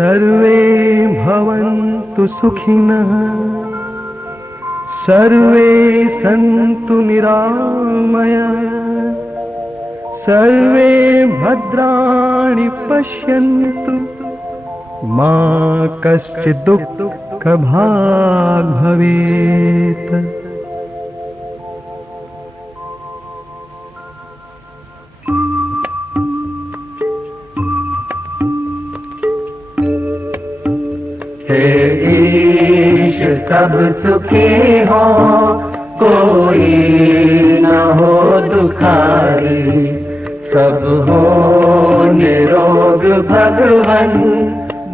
सर्वे भवन्तु सुखिनः सर्वे सन्तु निरामयाः सर्वे भद्राणि पश्यन्तु मा कश्चित् दुःखभाग् भवेत्। हे ईश सब सुखी हो, कोई न हो दुखारी, सब हो निरोग भगवन,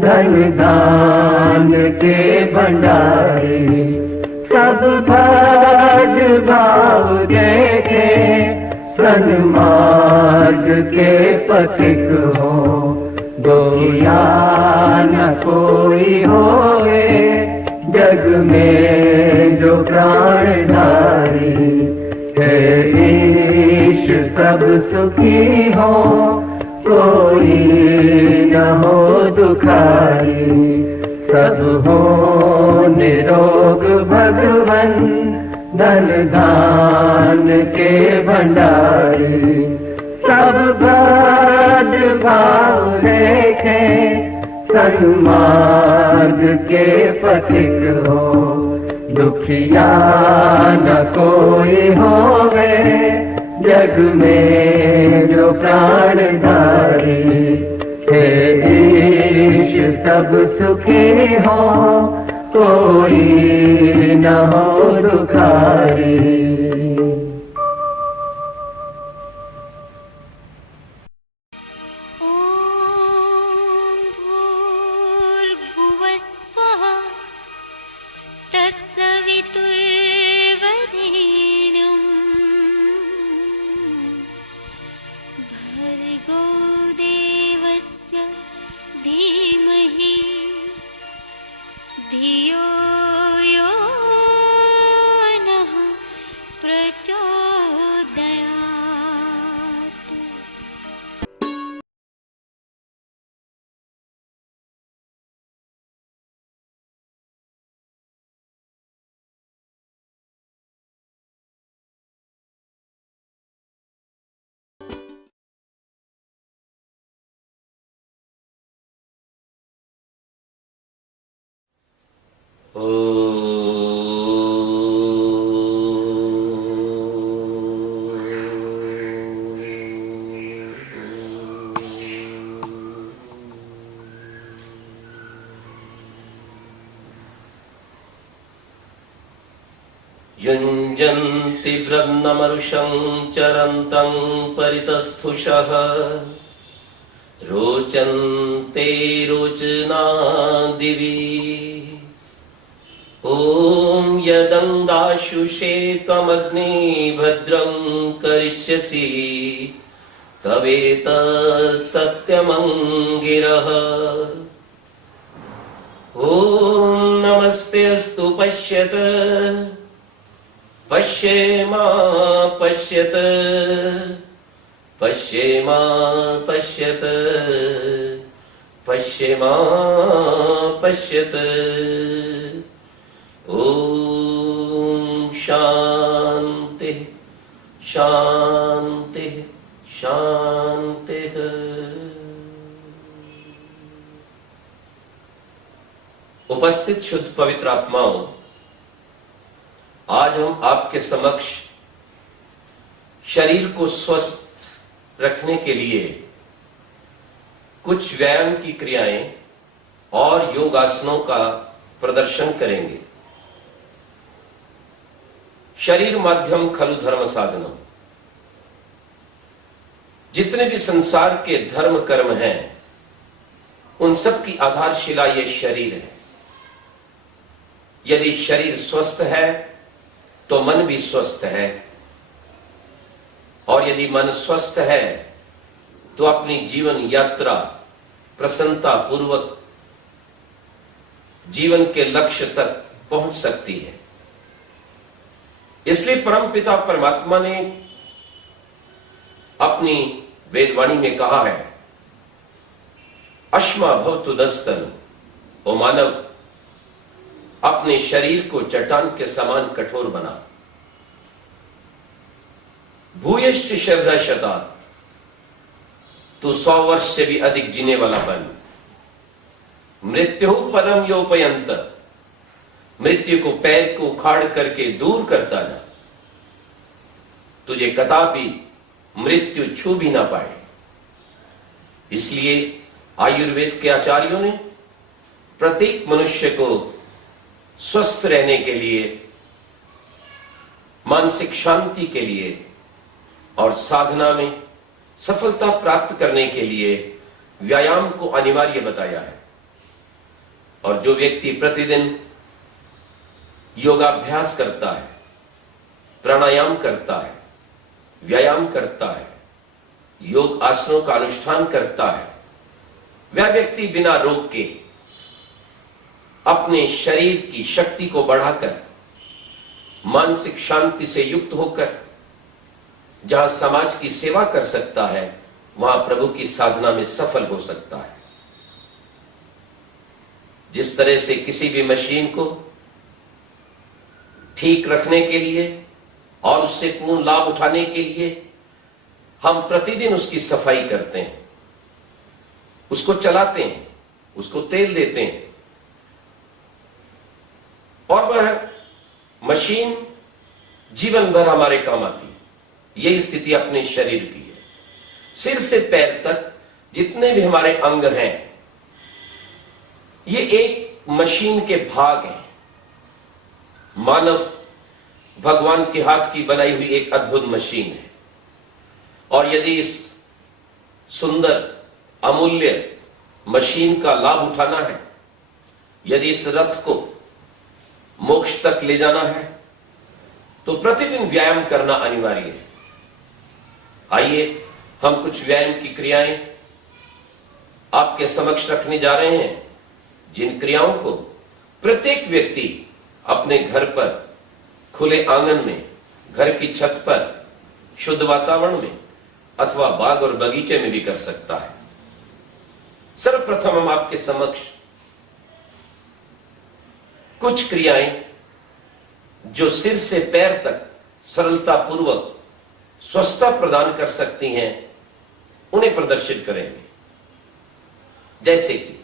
धन दान के भंडारी। सब भज भाव देखे, सन्मार्ग के पथिक हो, गोया न कोई होवे, जग में जो प्राणधारी। हे ईश सब सुखी हो, कोई न हो दुखारी, सब हो निरोग भगवन, धन दान के भंडारी। सब भज भाव देखे, सन्मार्ग के पथिक हो, दुखिया न कोई होवे, जग में जो प्राणधारी। हे ईश सब सुखी हो, कोई न हो दुखारी। युञ्जन्ति ब्रह्ममरुषं चरन्तं परितस्थुषः, रोचन्ते रोचना दिवि। ॐ यदङ्गाशुषे त्वमग्ने भद्रं करिष्यसि, तवेतत् सत्यमङ्गिरः। ॐ नमस्ते अस्तु पश्यत पश्येमा पश्यत पश्येमा पश्यत पश्येमा पश्यत। ॐ शान्ति शान्ति शान्तिः। उपस्थित शुद्ध पवित्र आत्माओं, आज हम आपके समक्ष शरीर को स्वस्थ रखने के लिए कुछ व्यायाम की क्रियाएं और योगासनों का प्रदर्शन करेंगे। शरीर माध्यम खलु धर्म साधनम। जितने भी संसार के धर्म कर्म हैं, उन सब की आधारशिला ये शरीर है। यदि शरीर स्वस्थ है तो मन भी स्वस्थ है, और यदि मन स्वस्थ है तो अपनी जीवन यात्रा प्रसन्नता पूर्वक जीवन के लक्ष्य तक पहुंच सकती है। इसलिए परमपिता परमात्मा ने अपनी वेदवाणी में कहा है, अश्मा भवतु दस्तन, ओ मानव, अपने शरीर को चट्टान के समान कठोर बना। भूयश्च शरदा शतात, तू 100 वर्ष से भी अधिक जीने वाला बन। मृत्यु पदम योपयंत, मृत्यु को पैर को उखाड़ करके दूर करता जा, तुझे कदापि मृत्यु छू भी ना पाए। इसलिए आयुर्वेद के आचार्यों ने प्रत्येक मनुष्य को स्वस्थ रहने के लिए, मानसिक शांति के लिए और साधना में सफलता प्राप्त करने के लिए व्यायाम को अनिवार्य बताया है। और जो व्यक्ति प्रतिदिन योगाभ्यास करता है, प्राणायाम करता है, व्यायाम करता है, योग आसनों का अनुष्ठान करता है, वह व्यक्ति बिना रोग के अपने शरीर की शक्ति को बढ़ाकर मानसिक शांति से युक्त होकर जहां समाज की सेवा कर सकता है, वहां प्रभु की साधना में सफल हो सकता है। जिस तरह से किसी भी मशीन को ठीक रखने के लिए और उससे पूर्ण लाभ उठाने के लिए हम प्रतिदिन उसकी सफाई करते हैं, उसको चलाते हैं, उसको तेल देते हैं, और वह मशीन जीवन भर हमारे काम आती है। यही स्थिति अपने शरीर की है। सिर से पैर तक जितने भी हमारे अंग हैं, ये एक मशीन के भाग हैं। मानव भगवान के हाथ की बनाई हुई एक अद्भुत मशीन है, और यदि इस सुंदर अमूल्य मशीन का लाभ उठाना है, यदि इस रथ को मोक्ष तक ले जाना है, तो प्रतिदिन व्यायाम करना अनिवार्य है। आइए हम कुछ व्यायाम की क्रियाएं आपके समक्ष रखने जा रहे हैं, जिन क्रियाओं को प्रत्येक व्यक्ति अपने घर पर, खुले आंगन में, घर की छत पर, शुद्ध वातावरण में अथवा बाग और बगीचे में भी कर सकता है। सर्वप्रथम हम आपके समक्ष कुछ क्रियाएं जो सिर से पैर तक सरलता पूर्वक स्वस्थता प्रदान कर सकती हैं, उन्हें प्रदर्शित करेंगे। जैसे कि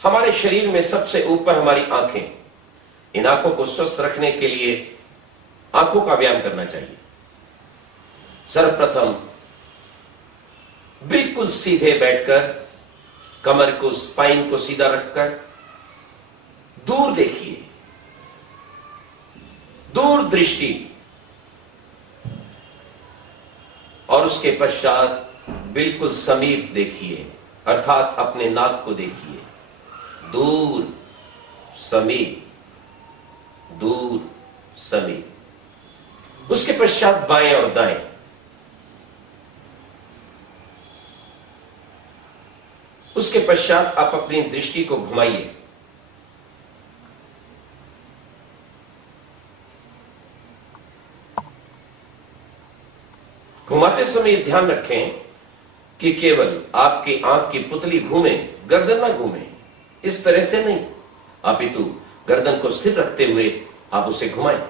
हमारे शरीर में सबसे ऊपर हमारी आंखें, इन आंखों को स्वस्थ रखने के लिए आंखों का व्यायाम करना चाहिए। सर्वप्रथम बिल्कुल सीधे बैठकर, कमर को, स्पाइन को सीधा रखकर दूर देखिए, दूर दृष्टि, और उसके पश्चात बिल्कुल समीप देखिए, अर्थात अपने नाक को देखिए। दूर, समीप, दूर, समीप। उसके पश्चात बाएं और दाएं। उसके पश्चात आप अपनी दृष्टि को घुमाइए। घुमाते समय ध्यान रखें कि केवल आपकी आंख की पुतली घूमे, गर्दन ना घूमे। इस तरह से नहीं, अपितु गर्दन को स्थिर रखते हुए आप उसे घुमाएं।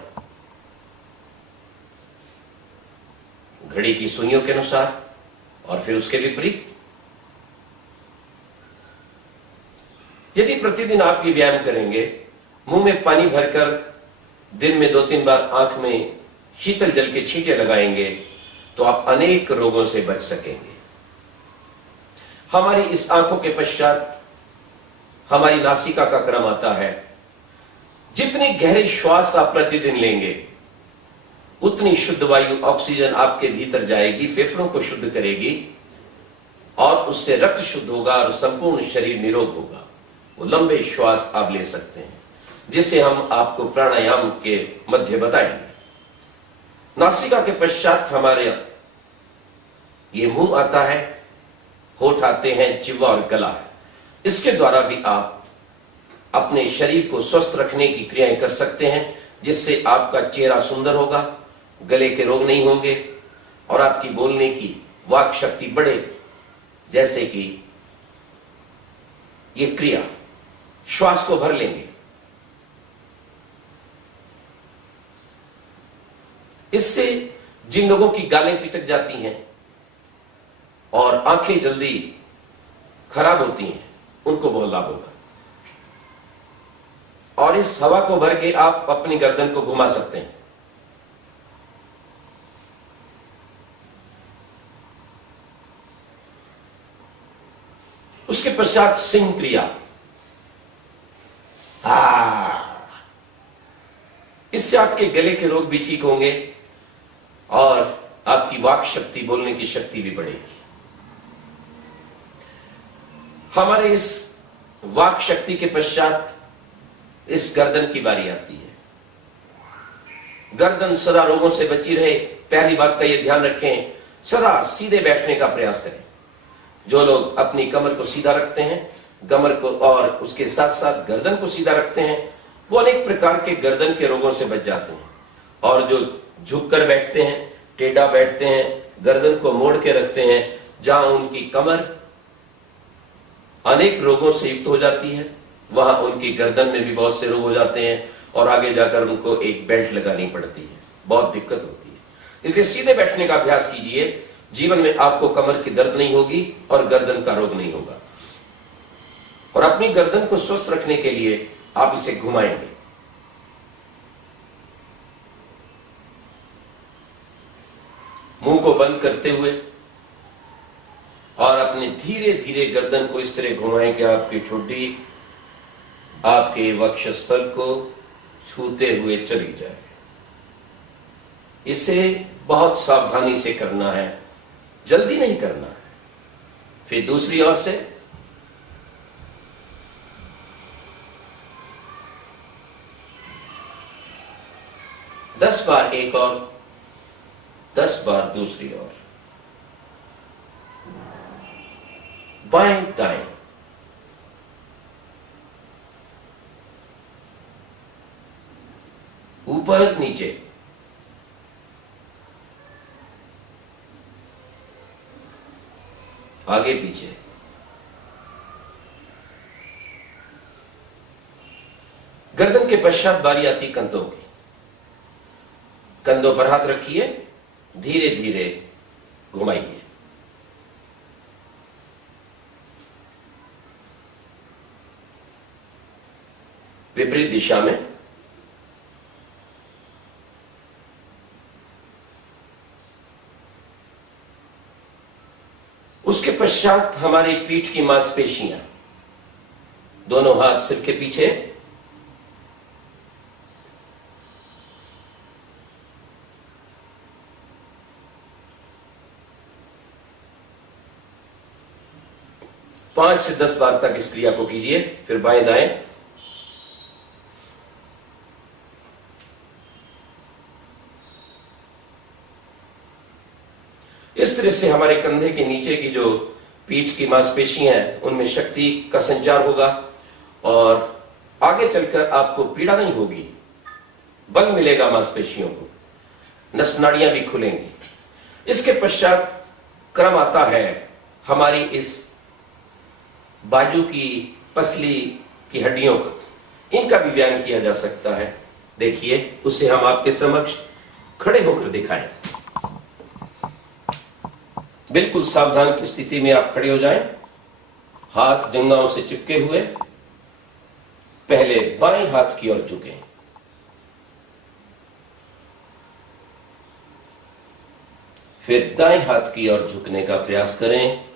घड़ी की सुइयों के अनुसार और फिर उसके विपरीत। यदि प्रतिदिन आप ये व्यायाम करेंगे, मुंह में पानी भरकर दिन में 2-3 बार आंख में शीतल जल के छींटे लगाएंगे, तो आप अनेक रोगों से बच सकेंगे। हमारी इस आंखों के पश्चात हमारी नासिका का क्रम आता है। जितनी गहरे श्वास आप प्रतिदिन लेंगे, उतनी शुद्ध वायु, ऑक्सीजन आपके भीतर जाएगी, फेफड़ों को शुद्ध करेगी, और उससे रक्त शुद्ध होगा और संपूर्ण शरीर निरोग होगा। वो लंबे श्वास आप ले सकते हैं, जिसे हम आपको प्राणायाम के मध्य बताएंगे। नासिका के पश्चात हमारे ये मुंह आता है, होठ आते हैं, जिह्वा और गला है। इसके द्वारा भी आप अपने शरीर को स्वस्थ रखने की क्रियाएं कर सकते हैं, जिससे आपका चेहरा सुंदर होगा, गले के रोग नहीं होंगे और आपकी बोलने की वाक शक्ति बढ़ेगी। जैसे कि ये क्रिया, श्वास को भर लेंगे। इससे जिन लोगों की गालें पिचक जाती हैं और आंखें जल्दी खराब होती हैं, उनको बहुत लाभ होगा। और इस हवा को भर के आप अपनी गर्दन को घुमा सकते हैं। उसके पश्चात सिंह क्रिया। इससे आपके गले के रोग भी ठीक होंगे और आपकी वाक शक्ति, बोलने की शक्ति भी बढ़ेगी। हमारे इस वाक शक्ति के पश्चात इस गर्दन की बारी आती है। गर्दन सदा रोगों से बची रहे, पहली बात का यह ध्यान रखें, सदा सीधे बैठने का प्रयास करें। जो लोग अपनी कमर को सीधा रखते हैं, कमर को और उसके साथ साथ गर्दन को सीधा रखते हैं, वो अनेक प्रकार के गर्दन के रोगों से बच जाते हैं। और जो झुककर बैठते हैं, टेढ़ा बैठते हैं, गर्दन को मोड़ के रखते हैं, जहां उनकी कमर अनेक रोगों से युक्त हो जाती है, वहां उनकी गर्दन में भी बहुत से रोग हो जाते हैं और आगे जाकर उनको एक बेल्ट लगानी पड़ती है, बहुत दिक्कत होती है। इसलिए सीधे बैठने का अभ्यास कीजिए। जीवन में आपको कमर की दर्द नहीं होगी और गर्दन का रोग नहीं होगा। और अपनी गर्दन को स्वस्थ रखने के लिए आप इसे घुमाएंगे। मुंह को बंद करते हुए और अपने धीरे धीरे गर्दन को इस तरह घुमाएं कि आपकी ठुड्डी आपके वक्षस्थल को छूते हुए चली जाए। इसे बहुत सावधानी से करना है, जल्दी नहीं करना है। फिर दूसरी ओर से दस बार एक और 10 बार दूसरी ओर, बाएं दाएं, ऊपर नीचे, आगे पीछे। गर्दन के पश्चात बारी आती कंधों की। कंधों पर हाथ रखिए, धीरे धीरे घुमाइए। विपरीत दिशा में। उसके पश्चात हमारी पीठ की मांसपेशियां, दोनों हाथ सिर के पीछे, पांच से 10 बार तक इस क्रिया को कीजिए। फिर बाएं दाएं, इस तरह से हमारे कंधे के नीचे की जो पीठ की मांसपेशियां हैं, उनमें शक्ति का संचार होगा और आगे चलकर आपको पीड़ा नहीं होगी, बल मिलेगा मांसपेशियों को, नस नाड़ियां भी खुलेंगी। इसके पश्चात क्रम आता है हमारी इस बाजू की पसली की हड्डियों का। इनका भी व्यायाम किया जा सकता है। देखिए, उसे हम आपके समक्ष खड़े होकर दिखाएं। बिल्कुल सावधान की स्थिति में आप खड़े हो जाएं, हाथ जंघाओं से चिपके हुए। पहले बाएं हाथ की ओर झुकें, फिर दाएं हाथ की ओर झुकने का प्रयास करें।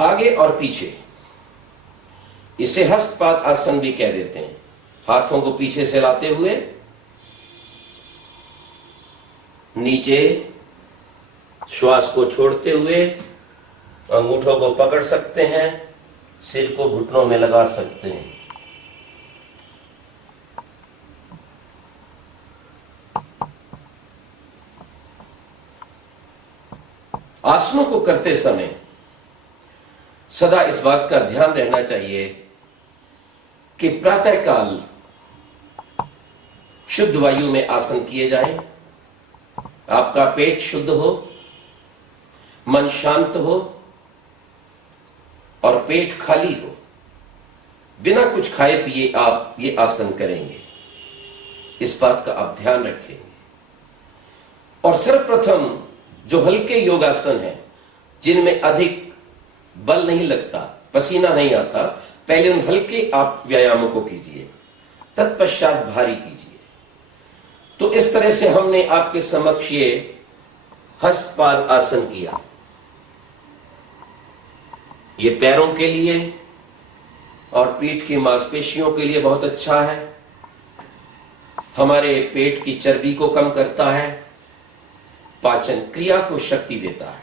आगे और पीछे, इसे हस्तपाद आसन भी कह देते हैं। हाथों को पीछे से लाते हुए नीचे, श्वास को छोड़ते हुए अंगूठों को पकड़ सकते हैं, सिर को घुटनों में लगा सकते हैं। आसनों को करते समय सदा इस बात का ध्यान रहना चाहिए कि प्रातःकाल शुद्ध वायु में आसन किए जाएं, आपका पेट शुद्ध हो, मन शांत हो और पेट खाली हो, बिना कुछ खाए पिए आप ये आसन करेंगे। इस बात का आप ध्यान रखेंगे। और सर्वप्रथम जो हल्के योगासन हैं, जिनमें अधिक बल नहीं लगता, पसीना नहीं आता, पहले उन हल्के आप व्यायामों को कीजिए, तत्पश्चात भारी कीजिए। तो इस तरह से हमने आपके समक्ष ये हस्तपाद आसन किया। ये पैरों के लिए और पीठ की मांसपेशियों के लिए बहुत अच्छा है, हमारे पेट की चर्बी को कम करता है, पाचन क्रिया को शक्ति देता है।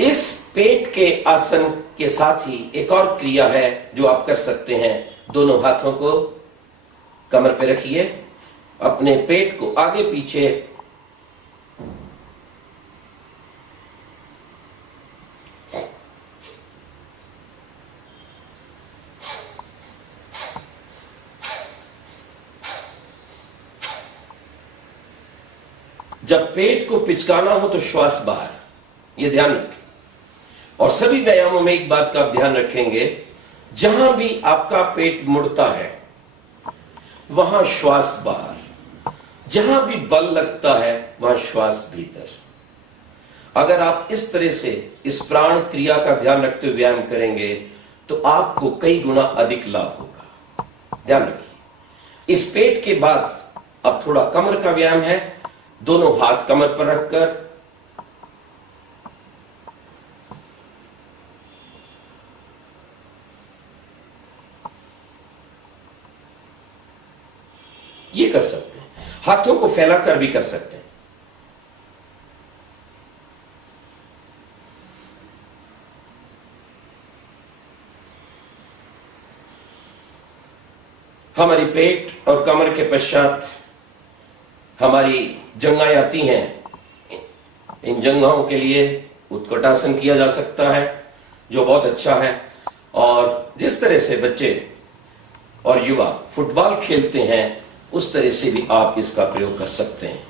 इस पेट के आसन के साथ ही एक और क्रिया है जो आप कर सकते हैं। दोनों हाथों को कमर पे रखिए, अपने पेट को आगे पीछे जब पेट को पिचकाना हो तो श्वास बाहर, यह ध्यान रखें। और सभी व्यायामों में एक बात का आप ध्यान रखेंगे, जहां भी आपका पेट मुड़ता है वहां श्वास बाहर, जहां भी बल लगता है वहां श्वास भीतर। अगर आप इस तरह से इस प्राण क्रिया का ध्यान रखते हुए व्यायाम करेंगे तो आपको कई गुना अधिक लाभ होगा। ध्यान रखिए। इस पेट के बाद अब थोड़ा कमर का व्यायाम है। दोनों हाथ कमर पर रखकर ये कर सकते हैं, हाथों को फैलाकर भी कर सकते हैं। हमारी पेट और कमर के पश्चात हमारी जंघाएं आती हैं। इन जंघाओं के लिए उत्कटासन किया जा सकता है, जो बहुत अच्छा है। और जिस तरह से बच्चे और युवा फुटबॉल खेलते हैं उस तरह से भी आप इसका प्रयोग कर सकते हैं।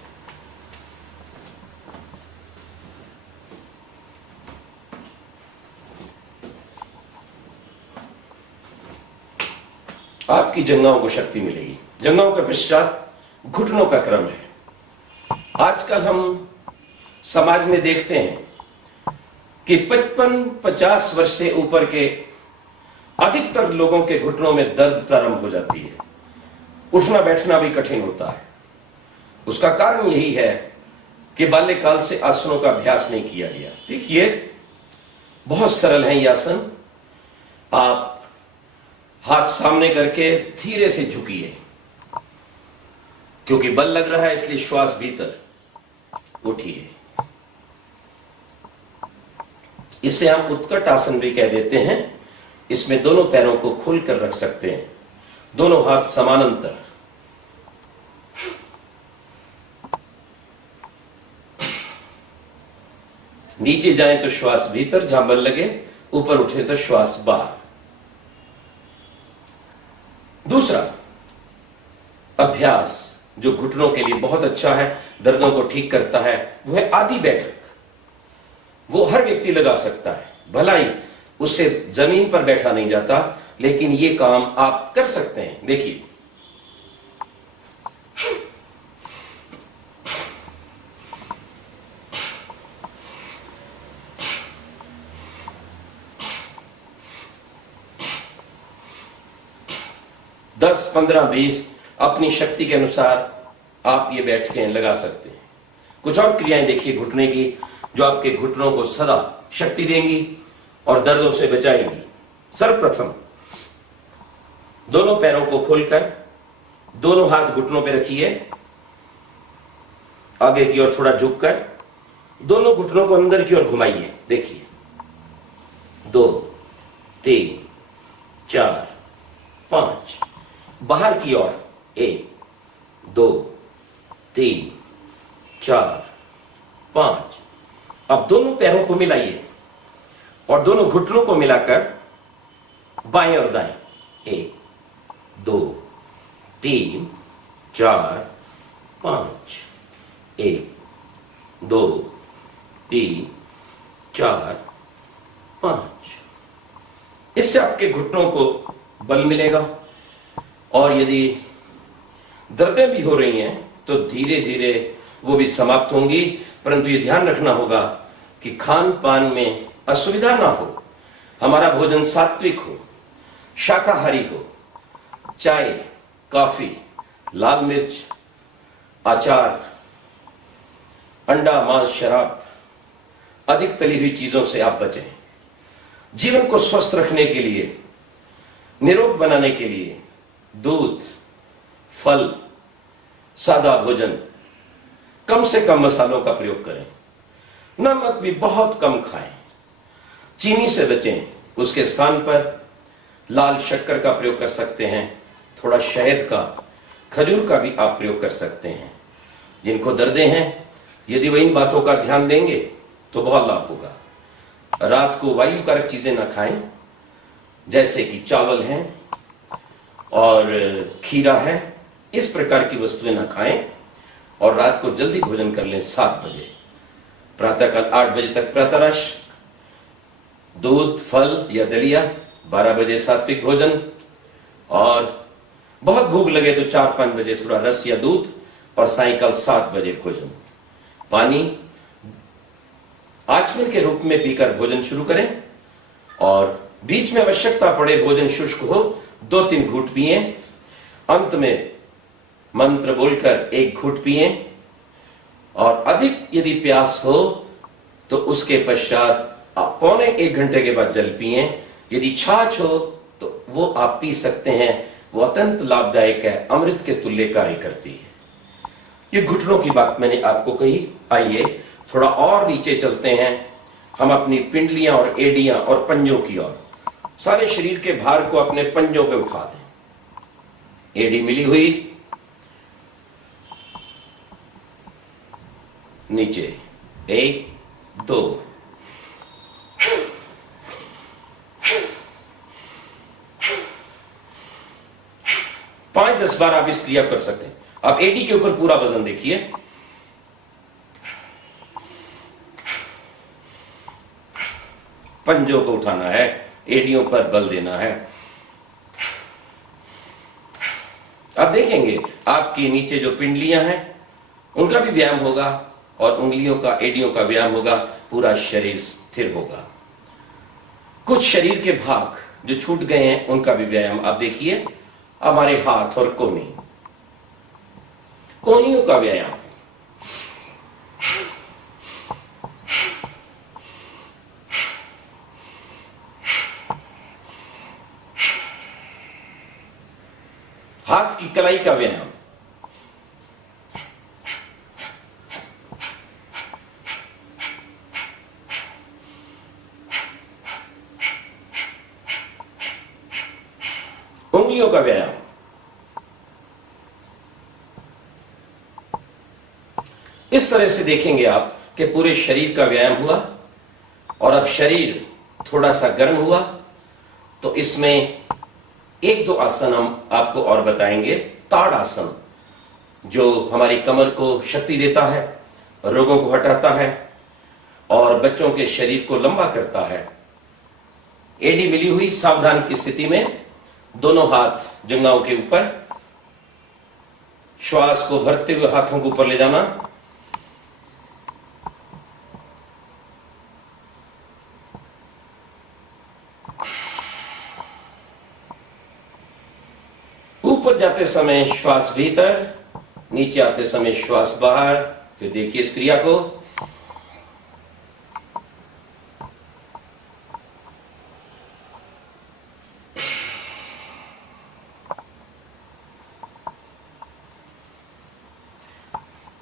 आपकी जंघाओं को शक्ति मिलेगी। जंघाओं के पश्चात घुटनों का क्रम है। आजकल हम समाज में देखते हैं कि 55-50 वर्ष से ऊपर के अधिकतर लोगों के घुटनों में दर्द प्रारंभ हो जाती है, उठना बैठना भी कठिन होता है। उसका कारण यही है कि बाल्यकाल से आसनों का अभ्यास नहीं किया गया। देखिए, बहुत सरल है ये आसन। आप हाथ सामने करके धीरे से झुकिए, क्योंकि बल लग रहा है इसलिए श्वास भीतर। उठिए। इसे हम उत्कट आसन भी कह देते हैं। इसमें दोनों पैरों को खोलकर रख सकते हैं, दोनों हाथ समानांतर। नीचे जाएं तो श्वास भीतर जहां बल लगे, ऊपर उठे तो श्वास बाहर। दूसरा अभ्यास जो घुटनों के लिए बहुत अच्छा है, दर्दों को ठीक करता है, वो है आधी बैठक। वो हर व्यक्ति लगा सकता है, भला ही उससे जमीन पर बैठा नहीं जाता, लेकिन ये काम आप कर सकते हैं। देखिए, दस 15-20 अपनी शक्ति के अनुसार आप ये बैठ के लगा सकते हैं। कुछ और क्रियाएं देखिए घुटने की, जो आपके घुटनों को सदा शक्ति देंगी और दर्दों से बचाएंगी। सर्वप्रथम दोनों पैरों को खोलकर दोनों हाथ घुटनों पे रखिए, आगे की ओर थोड़ा झुककर दोनों घुटनों को अंदर की ओर घुमाइए। देखिए, 2 3 4 5, बाहर की ओर 1 2 3 4 5। अब दोनों पैरों को मिलाइए और दोनों घुटनों को मिलाकर बाएं और दाएं 1 2 3 4 5, 1 2 3 4 5। इससे आपके घुटनों को बल मिलेगा और यदि दर्दें भी हो रही हैं तो धीरे धीरे वो भी समाप्त होंगी। परंतु ये ध्यान रखना होगा कि खान पान में असुविधा ना हो, हमारा भोजन सात्विक हो, शाकाहारी हो। चाय, कॉफी, लाल मिर्च, अचार, अंडा, मांस, शराब, अधिक तली हुई चीजों से आप बचें। जीवन को स्वस्थ रखने के लिए, निरोग बनाने के लिए दूध, फल, सादा भोजन, कम से कम मसालों का प्रयोग करें। नमक भी बहुत कम खाएं। चीनी से बचें, उसके स्थान पर लाल शक्कर का प्रयोग कर सकते हैं। थोड़ा शहद का, खजूर का भी आप प्रयोग कर सकते हैं। जिनको दर्दें हैं, यदि वह इन बातों का ध्यान देंगे तो बहुत लाभ होगा। रात को वायु कारक चीजें ना खाएं, जैसे कि चावल हैं और खीरा है, इस प्रकार की वस्तुएं ना खाएं। और रात को जल्दी भोजन कर लें 7 बजे। प्रातःकाल 8 बजे तक प्रातरश, दूध, फल या दलिया, 12 बजे सात्विक भोजन, और बहुत भूख लगे तो 4-5 बजे थोड़ा रस या दूध, और सायंकाल 7 बजे भोजन। पानी आचमन के रूप में पीकर भोजन शुरू करें, और बीच में आवश्यकता पड़े भोजन शुष्क हो 2-3 घूंट पिए। अंत में मंत्र बोलकर 1 घूंट पिए, और अधिक यदि प्यास हो तो उसके पश्चात आप 1.25 घंटे के बाद जल पिए। यदि छाछ हो तो वो आप पी सकते हैं, वो अत्यंत लाभदायक है, अमृत के तुल्य कार्य करती है। ये घुटनों की बात मैंने आपको कही। आइए थोड़ा और नीचे चलते हैं, हम अपनी पिंडलियां और एडियां और पंजों की ओर। सारे शरीर के भार को अपने पंजों पे उठा दें। एडी मिली हुई, नीचे 1 2, 5-10 बार आप इस क्रिया कर सकते हैं। अब एडी के ऊपर पूरा वजन देखिए, पंजों को उठाना है, एडियों पर बल देना है। अब देखेंगे आपकी नीचे जो पिंडलियां हैं उनका भी व्यायाम होगा, और उंगलियों का, एडियों का व्यायाम होगा। पूरा शरीर स्थिर होगा। कुछ शरीर के भाग जो छूट गए हैं उनका भी व्यायाम आप देखिए। हमारे हाथ और कोहनियों का व्यायाम। हाथ की कलाई का व्यायाम। उंगलियों का व्यायाम। इस तरह से देखेंगे आप कि पूरे शरीर का व्यायाम हुआ। और अब शरीर थोड़ा सा गर्म हुआ तो इसमें 1-2 आसन हम आपको और बताएंगे। ताड़ आसन, जो हमारी कमर को शक्ति देता है, रोगों को हटाता है और बच्चों के शरीर को लंबा करता है। एडी मिली हुई सावधान की स्थिति में, दोनों हाथ जंघाओं के ऊपर, श्वास को भरते हुए हाथों को ऊपर ले जाना। ऊपर जाते समय श्वास भीतर, नीचे आते समय श्वास बाहर। फिर देखिए इस क्रिया को।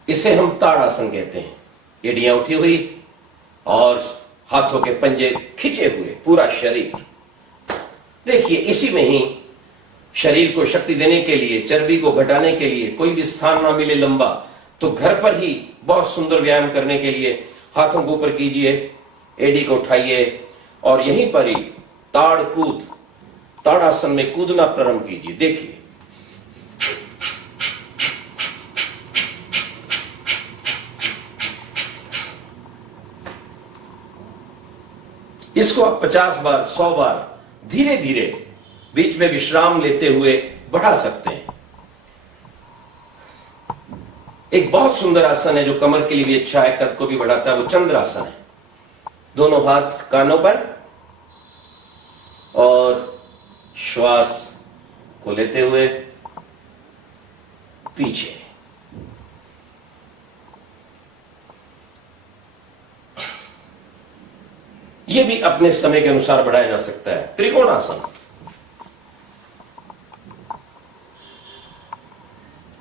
इसे हम ताड़ासन कहते हैं। एड़ियां उठी हुई और हाथों के पंजे खिंचे हुए, पूरा शरीर। देखिए इसी में ही शरीर को शक्ति देने के लिए, चर्बी को घटाने के लिए, कोई भी स्थान ना मिले लंबा तो घर पर ही बहुत सुंदर व्यायाम करने के लिए हाथों को ऊपर कीजिए, एडी को उठाइए और यहीं पर ही ताड़ आसन में कूदना प्रारंभ कीजिए। देखिए इसको आप 50 बार 100 बार धीरे धीरे बीच में विश्राम लेते हुए बढ़ा सकते हैं। एक बहुत सुंदर आसन है जो कमर के लिए भी अच्छा है, कद को भी बढ़ाता है, वो चंद्रासन है। दोनों हाथ कानों पर और श्वास को लेते हुए पीछे। यह भी अपने समय के अनुसार बढ़ाया जा सकता है। त्रिकोणासन,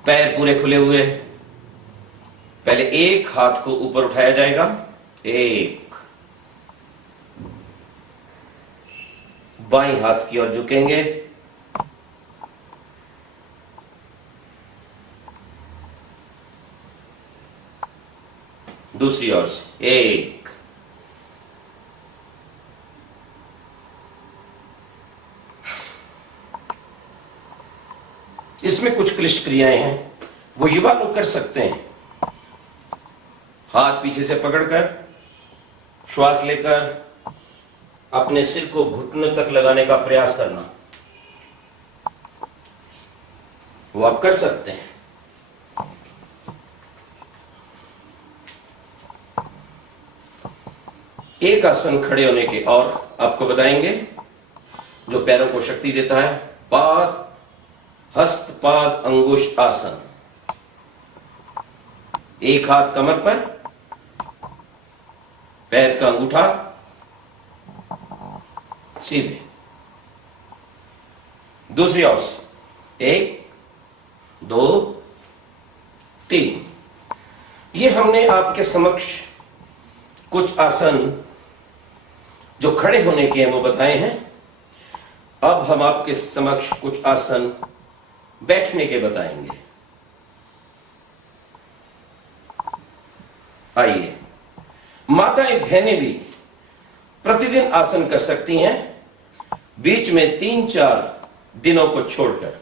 पैर पूरे खुले हुए, पहले एक हाथ को ऊपर उठाया जाएगा, एक, बाईं हाथ की ओर झुकेंगे, दूसरी ओर से एक, इसमें कुछ क्लिष्ट क्रियाएं हैं, वो युवा लोग कर सकते हैं। हाथ पीछे से पकड़कर श्वास लेकर अपने सिर को घुटनों तक लगाने का प्रयास करना, वो आप कर सकते हैं। एक आसन खड़े होने के और आपको बताएंगे जो पैरों को शक्ति देता है, पाद हस्त पाद अंगुष्ठ आसन। एक हाथ कमर पर, पैर का अंगूठा सीधे, दूसरी ओर से 1 2 3। ये हमने आपके समक्ष कुछ आसन जो खड़े होने के हैं वो बताए हैं। अब हम आपके समक्ष कुछ आसन बैठने के बताएंगे। आइए, माताएं बहनें भी प्रतिदिन आसन कर सकती हैं, बीच में 3-4 दिनों को छोड़कर,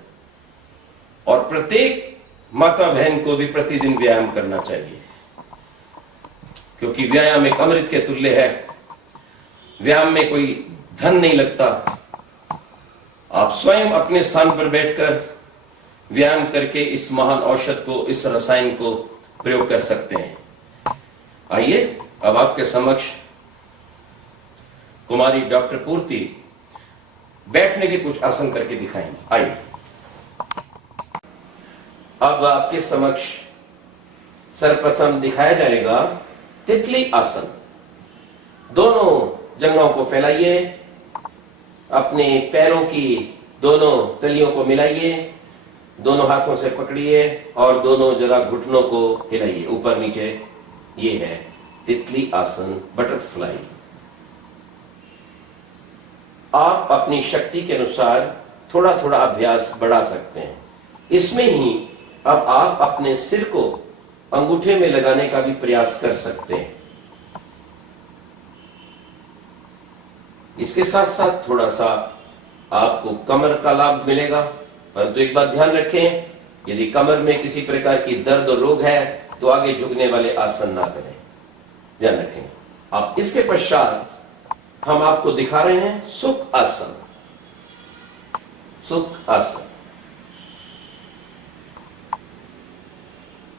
और प्रत्येक माता बहन को भी प्रतिदिन व्यायाम करना चाहिए, क्योंकि व्यायाम एक अमृत के तुल्य है। व्यायाम में कोई धन नहीं लगता। आप स्वयं अपने स्थान पर बैठकर व्यायाम करके इस महान औषध को, इस रसायन को प्रयोग कर सकते हैं। आइए, अब आपके समक्ष कुमारी डॉक्टर पूर्ति बैठने के कुछ आसन करके दिखाएंगे। आइए, अब आपके समक्ष सर्वप्रथम दिखाया जाएगा तितली आसन। दोनों जंघों को फैलाइए, अपने पैरों की दोनों तलियों को मिलाइए, दोनों हाथों से पकड़िए और दोनों जरा घुटनों को हिलाइए ऊपर नीचे। ये है तितली आसन, बटरफ्लाई। आप अपनी शक्ति के अनुसार थोड़ा थोड़ा अभ्यास बढ़ा सकते हैं। इसमें ही अब आप अपने सिर को अंगूठे में लगाने का भी प्रयास कर सकते हैं। इसके साथ साथ थोड़ा सा आपको कमर का लाभ मिलेगा, परंतु एक बात ध्यान रखें, यदि कमर में किसी प्रकार की दर्द और रोग है तो आगे झुकने वाले आसन ना करें, ध्यान रखें आप। इसके पश्चात हम आपको दिखा रहे हैं सुख आसन। सुख आसन,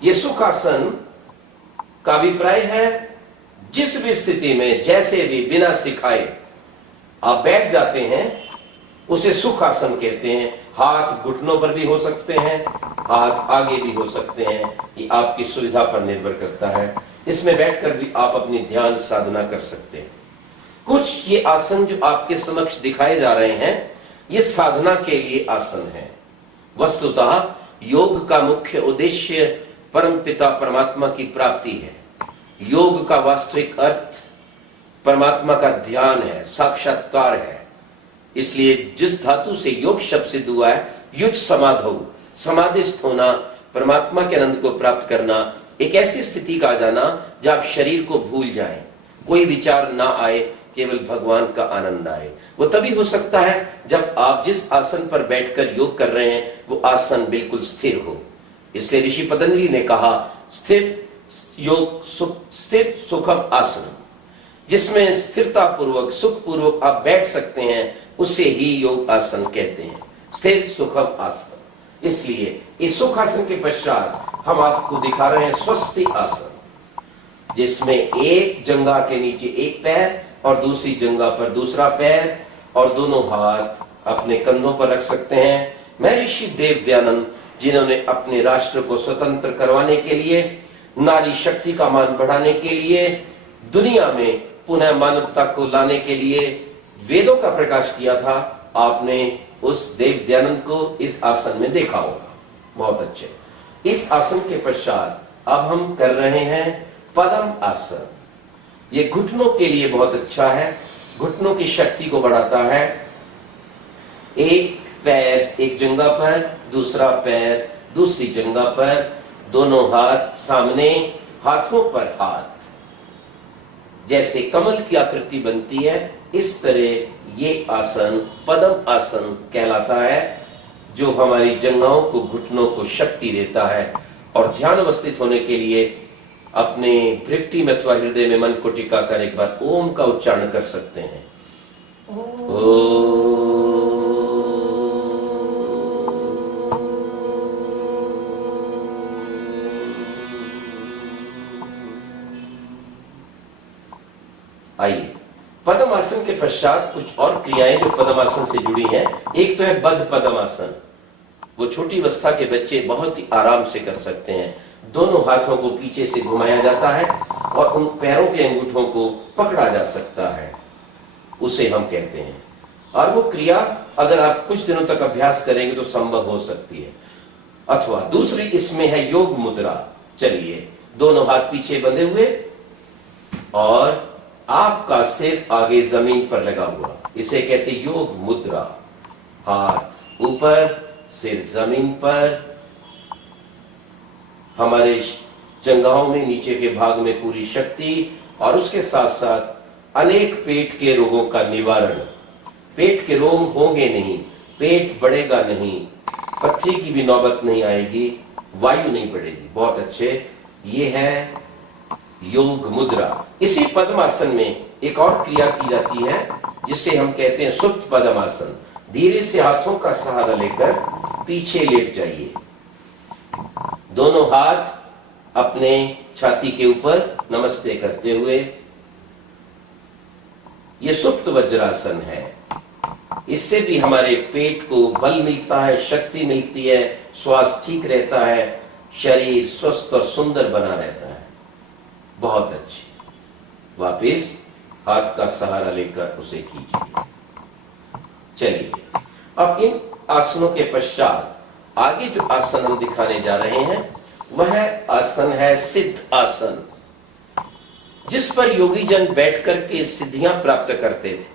ये सुख आसन का अभिप्राय है जिस भी स्थिति में, जैसे भी, बिना सिखाए आप बैठ जाते हैं उसे सुख आसन कहते हैं। हाथ घुटनों पर भी हो सकते हैं, हाथ आगे भी हो सकते हैं, ये आपकी सुविधा पर निर्भर करता है। इसमें बैठकर भी आप अपनी ध्यान साधना कर सकते हैं। कुछ ये आसन जो आपके समक्ष दिखाए जा रहे हैं, ये साधना के लिए आसन है। वस्तुतः योग का मुख्य उद्देश्य परम पिता परमात्मा की प्राप्ति है। योग का वास्तविक अर्थ परमात्मा का ध्यान है, साक्षात्कार है। इसलिए जिस धातु से योग शब्द सिद्ध हुआ है, युज समाधौ, समाधिस्थ होना, परमात्मा के आनंद को प्राप्त करना, एक ऐसी स्थिति का आ जाना जब आप शरीर को भूल जाएं, कोई विचार ना आए, केवल भगवान का आनंद आए। वो तभी हो सकता है जब आप जिस आसन पर बैठकर योग कर रहे हैं वो आसन बिल्कुल स्थिर हो। इसलिए ऋषि पतंजलि ने कहा स्थिर योग सुख, स्थिर सुखम आसन। जिसमें स्थिरता पूर्वक सुख पूर्वक आप बैठ सकते हैं, उसे ही योग आसन कहते हैं, स्थिर सुखम आसन। इसलिए इस सुख आसन के पश्चात हम आपको दिखा रहे हैं स्वस्ति आसन, जिसमें एक जंघा के नीचे एक पैर और दूसरी जंघा पर दूसरा पैर और दोनों हाथ अपने कंधों पर रख सकते हैं। महर्षि देव दयानंद, जिन्होंने अपने राष्ट्र को स्वतंत्र करवाने के लिए, नारी शक्ति का मान बढ़ाने के लिए, दुनिया में पुनः मानवता को लाने के लिए वेदों का प्रकाश किया था, आपने उस देव दयानंद को इस आसन में देखा होगा। बहुत अच्छे। इस आसन के पश्चात अब हम कर रहे हैं पद्म आसन। ये घुटनों के लिए बहुत अच्छा है, घुटनों की शक्ति को बढ़ाता है। एक पैर एक जंघा पर, दूसरा पैर दूसरी जंघा पर, दोनों हाथ सामने, हाथों पर हाथ, जैसे कमल की आकृति बनती है, इस तरह ये आसन पद्म आसन कहलाता है, जो हमारी जंघाओं को, घुटनों को शक्ति देता है। और ध्यान अवस्थित होने के लिए अपने भृकुटी में अथवा हृदय में मन को टिका कर एक बार ओम का उच्चारण कर सकते हैं। आइए, पद्मासन के पश्चात कुछ और क्रियाएं जो पद्मासन से जुड़ी हैं। एक तो है बद्ध पद्मासन, वो छोटी अवस्था के बच्चे बहुत ही आराम से कर सकते हैं। दोनों हाथों को पीछे से घुमाया जाता है और उन पैरों के अंगूठों को पकड़ा जा सकता है, उसे हम कहते हैं। और वो क्रिया अगर आप कुछ दिनों तक अभ्यास करेंगे तो संभव हो सकती है। अथवा दूसरी इसमें है योग मुद्रा। चलिए, दोनों हाथ पीछे बंधे हुए और आपका सिर आगे जमीन पर लगा हुआ, इसे कहते योग मुद्रा। हाथ ऊपर, सिर जमीन पर, हमारे जंघाओं में नीचे के भाग में पूरी शक्ति, और उसके साथ साथ अनेक पेट के रोगों का निवारण। पेट के रोग होंगे नहीं, पेट बढ़ेगा नहीं, पथरी की भी नौबत नहीं आएगी, वायु नहीं बढ़ेगी। बहुत अच्छे, ये है योग मुद्रा। इसी पद्मासन में एक और क्रिया की जाती है जिसे हम कहते हैं सुप्त पद्मासन। धीरे से हाथों का सहारा लेकर पीछे लेट जाइए, दोनों हाथ अपने छाती के ऊपर नमस्ते करते हुए। यह सुप्त वज्रासन है। इससे भी हमारे पेट को बल मिलता है, शक्ति मिलती है, स्वास्थ्य ठीक रहता है, शरीर स्वस्थ और सुंदर बना रहता है। बहुत अच्छी। वापिस हाथ का सहारा लेकर उसे कीजिए। चलिए, अब इन आसनों के पश्चात आगे जो आसन हम दिखाने जा रहे हैं वह आसन है सिद्ध आसन, जिस पर योगी जन बैठकर के सिद्धियां प्राप्त करते थे।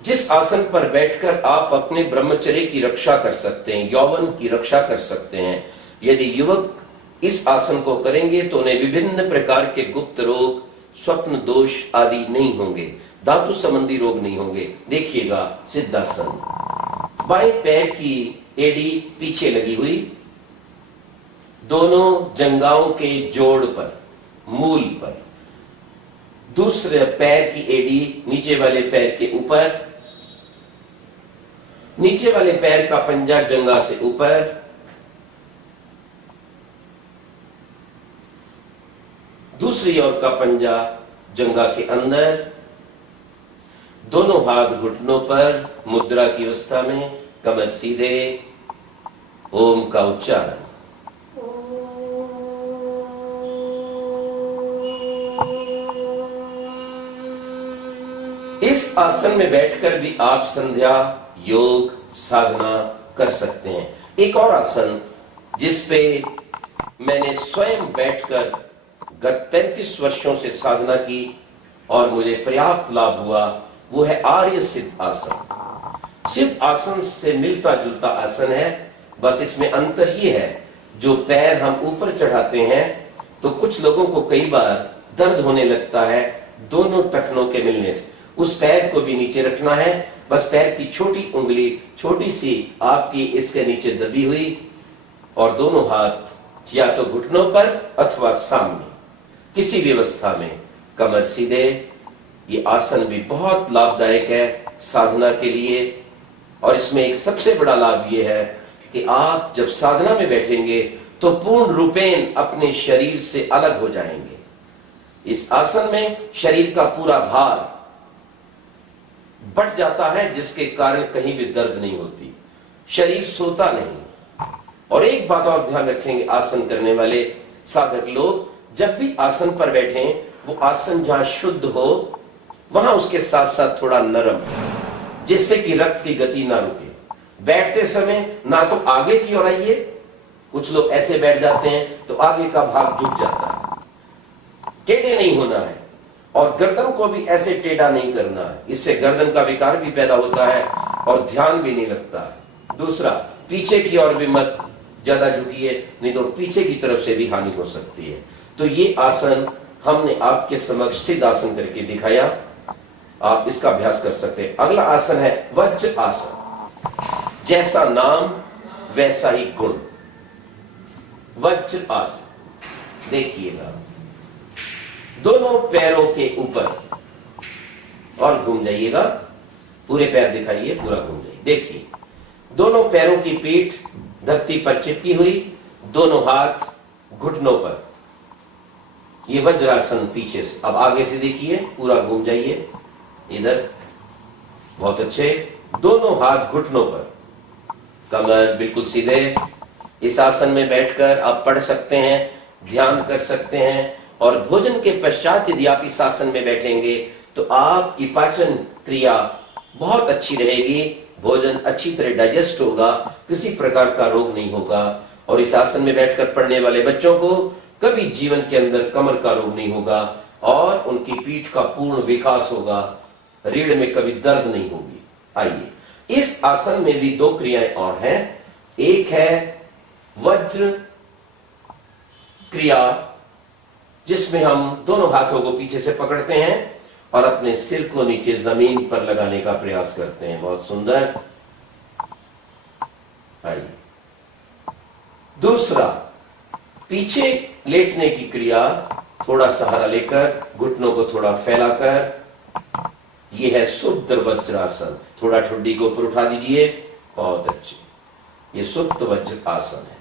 जिस आसन पर बैठकर आप अपने ब्रह्मचर्य की रक्षा कर सकते हैं, यौवन की रक्षा कर सकते हैं। यदि युवक इस आसन को करेंगे तो उन्हें विभिन्न प्रकार के गुप्त रोग, स्वप्न दोष आदि नहीं होंगे, धातु संबंधी रोग नहीं होंगे। देखिएगा सिद्धासन। बाएं पैर की एड़ी पीछे लगी हुई, दोनों जंघाओं के जोड़ पर, मूल पर। दूसरे पैर की एड़ी नीचे वाले पैर के ऊपर, नीचे वाले पैर का पंजा जंघा से ऊपर, दूसरी ओर का पंजा जंघा के अंदर, दोनों हाथ घुटनों पर, मुद्रा की अवस्था में, कमर सीधे, ओम का उच्चारण। इस आसन में बैठकर भी आप संध्या, योग, साधना कर सकते हैं। एक और आसन जिस पे मैंने स्वयं बैठकर गत 35 वर्षों से साधना की और मुझे पर्याप्त लाभ हुआ, वो है आर्य सिद्ध आसन। सिद्ध आसन से मिलता जुलता आसन है, बस इसमें अंतर ये है, जो पैर हम ऊपर चढ़ाते हैं तो कुछ लोगों को कई बार दर्द होने लगता है दोनों टखनों के मिलने से। उस पैर को भी नीचे रखना है, बस पैर की छोटी उंगली छोटी सी आपकी इसके नीचे दबी हुई, और दोनों हाथ या तो घुटनों पर अथवा सामने, किसी भी अवस्था में कमर सीधे। ये आसन भी बहुत लाभदायक है साधना के लिए। और इसमें एक सबसे बड़ा लाभ ये है कि आप जब साधना में बैठेंगे तो पूर्ण रूपेण अपने शरीर से अलग हो जाएंगे। इस आसन में शरीर का पूरा भार बढ़ जाता है, जिसके कारण कहीं भी दर्द नहीं होती, शरीर सोता नहीं। और एक बात और ध्यान रखेंगे आसन करने वाले साधक लोग, जब भी आसन पर बैठें वो आसन जहां शुद्ध हो वहां उसके साथ साथ थोड़ा नरम, जिससे कि रक्त की गति ना रुके। बैठते समय ना तो आगे की ओर आइए, कुछ लोग ऐसे बैठ जाते हैं तो आगे का भाग झुक जाता है, टेढ़े नहीं होना है। और गर्दन को भी ऐसे टेढ़ा नहीं करना है, इससे गर्दन का विकार भी पैदा होता है और ध्यान भी नहीं लगता है। दूसरा, पीछे की ओर भी मत ज्यादा झुकिए, नहीं तो पीछे की तरफ से भी हानि हो सकती है। तो ये आसन हमने आपके समक्ष सिद्ध आसन करके दिखाया, आप इसका अभ्यास कर सकते हैं। अगला आसन है वज्र आसन। जैसा नाम वैसा ही गुण, वज्र आसन। देखिएगा, दोनों पैरों के ऊपर और घूम जाइएगा, पूरे पैर दिखाइए, पूरा घूम जाइए। देखिए, दोनों पैरों की पीठ धरती पर चिपकी हुई, दोनों हाथ घुटनों पर। ये वज्रासन पीछे से। अब आगे से देखिए, पूरा घूम जाइए इधर, बहुत अच्छे। दोनों हाथ घुटनों पर, कमर बिल्कुल सीधे। इस आसन में बैठकर आप पढ़ सकते हैं, ध्यान कर सकते हैं। और भोजन के पश्चात यदि आप इस आसन में बैठेंगे तो आपकी पाचन क्रिया बहुत अच्छी रहेगी, भोजन अच्छी तरह डाइजेस्ट होगा, किसी प्रकार का रोग नहीं होगा। और इस आसन में बैठकर पढ़ने वाले बच्चों को कभी जीवन के अंदर कमर का रोग नहीं होगा और उनकी पीठ का पूर्ण विकास होगा, रीढ़ में कभी दर्द नहीं होगी। आइए, इस आसन में भी दो क्रियाएं और हैं। एक है वज्र क्रिया, जिसमें हम दोनों हाथों को पीछे से पकड़ते हैं और अपने सिर को नीचे जमीन पर लगाने का प्रयास करते हैं। बहुत सुंदर। आइए, दूसरा, पीछे लेटने की क्रिया, थोड़ा सहारा लेकर घुटनों को थोड़ा फैलाकर। यह है सुप्त वज्रासन। थोड़ा ठुड्डी को ऊपर उठा दीजिए, बहुत अच्छे। ये सुप्त वज्र आसन है,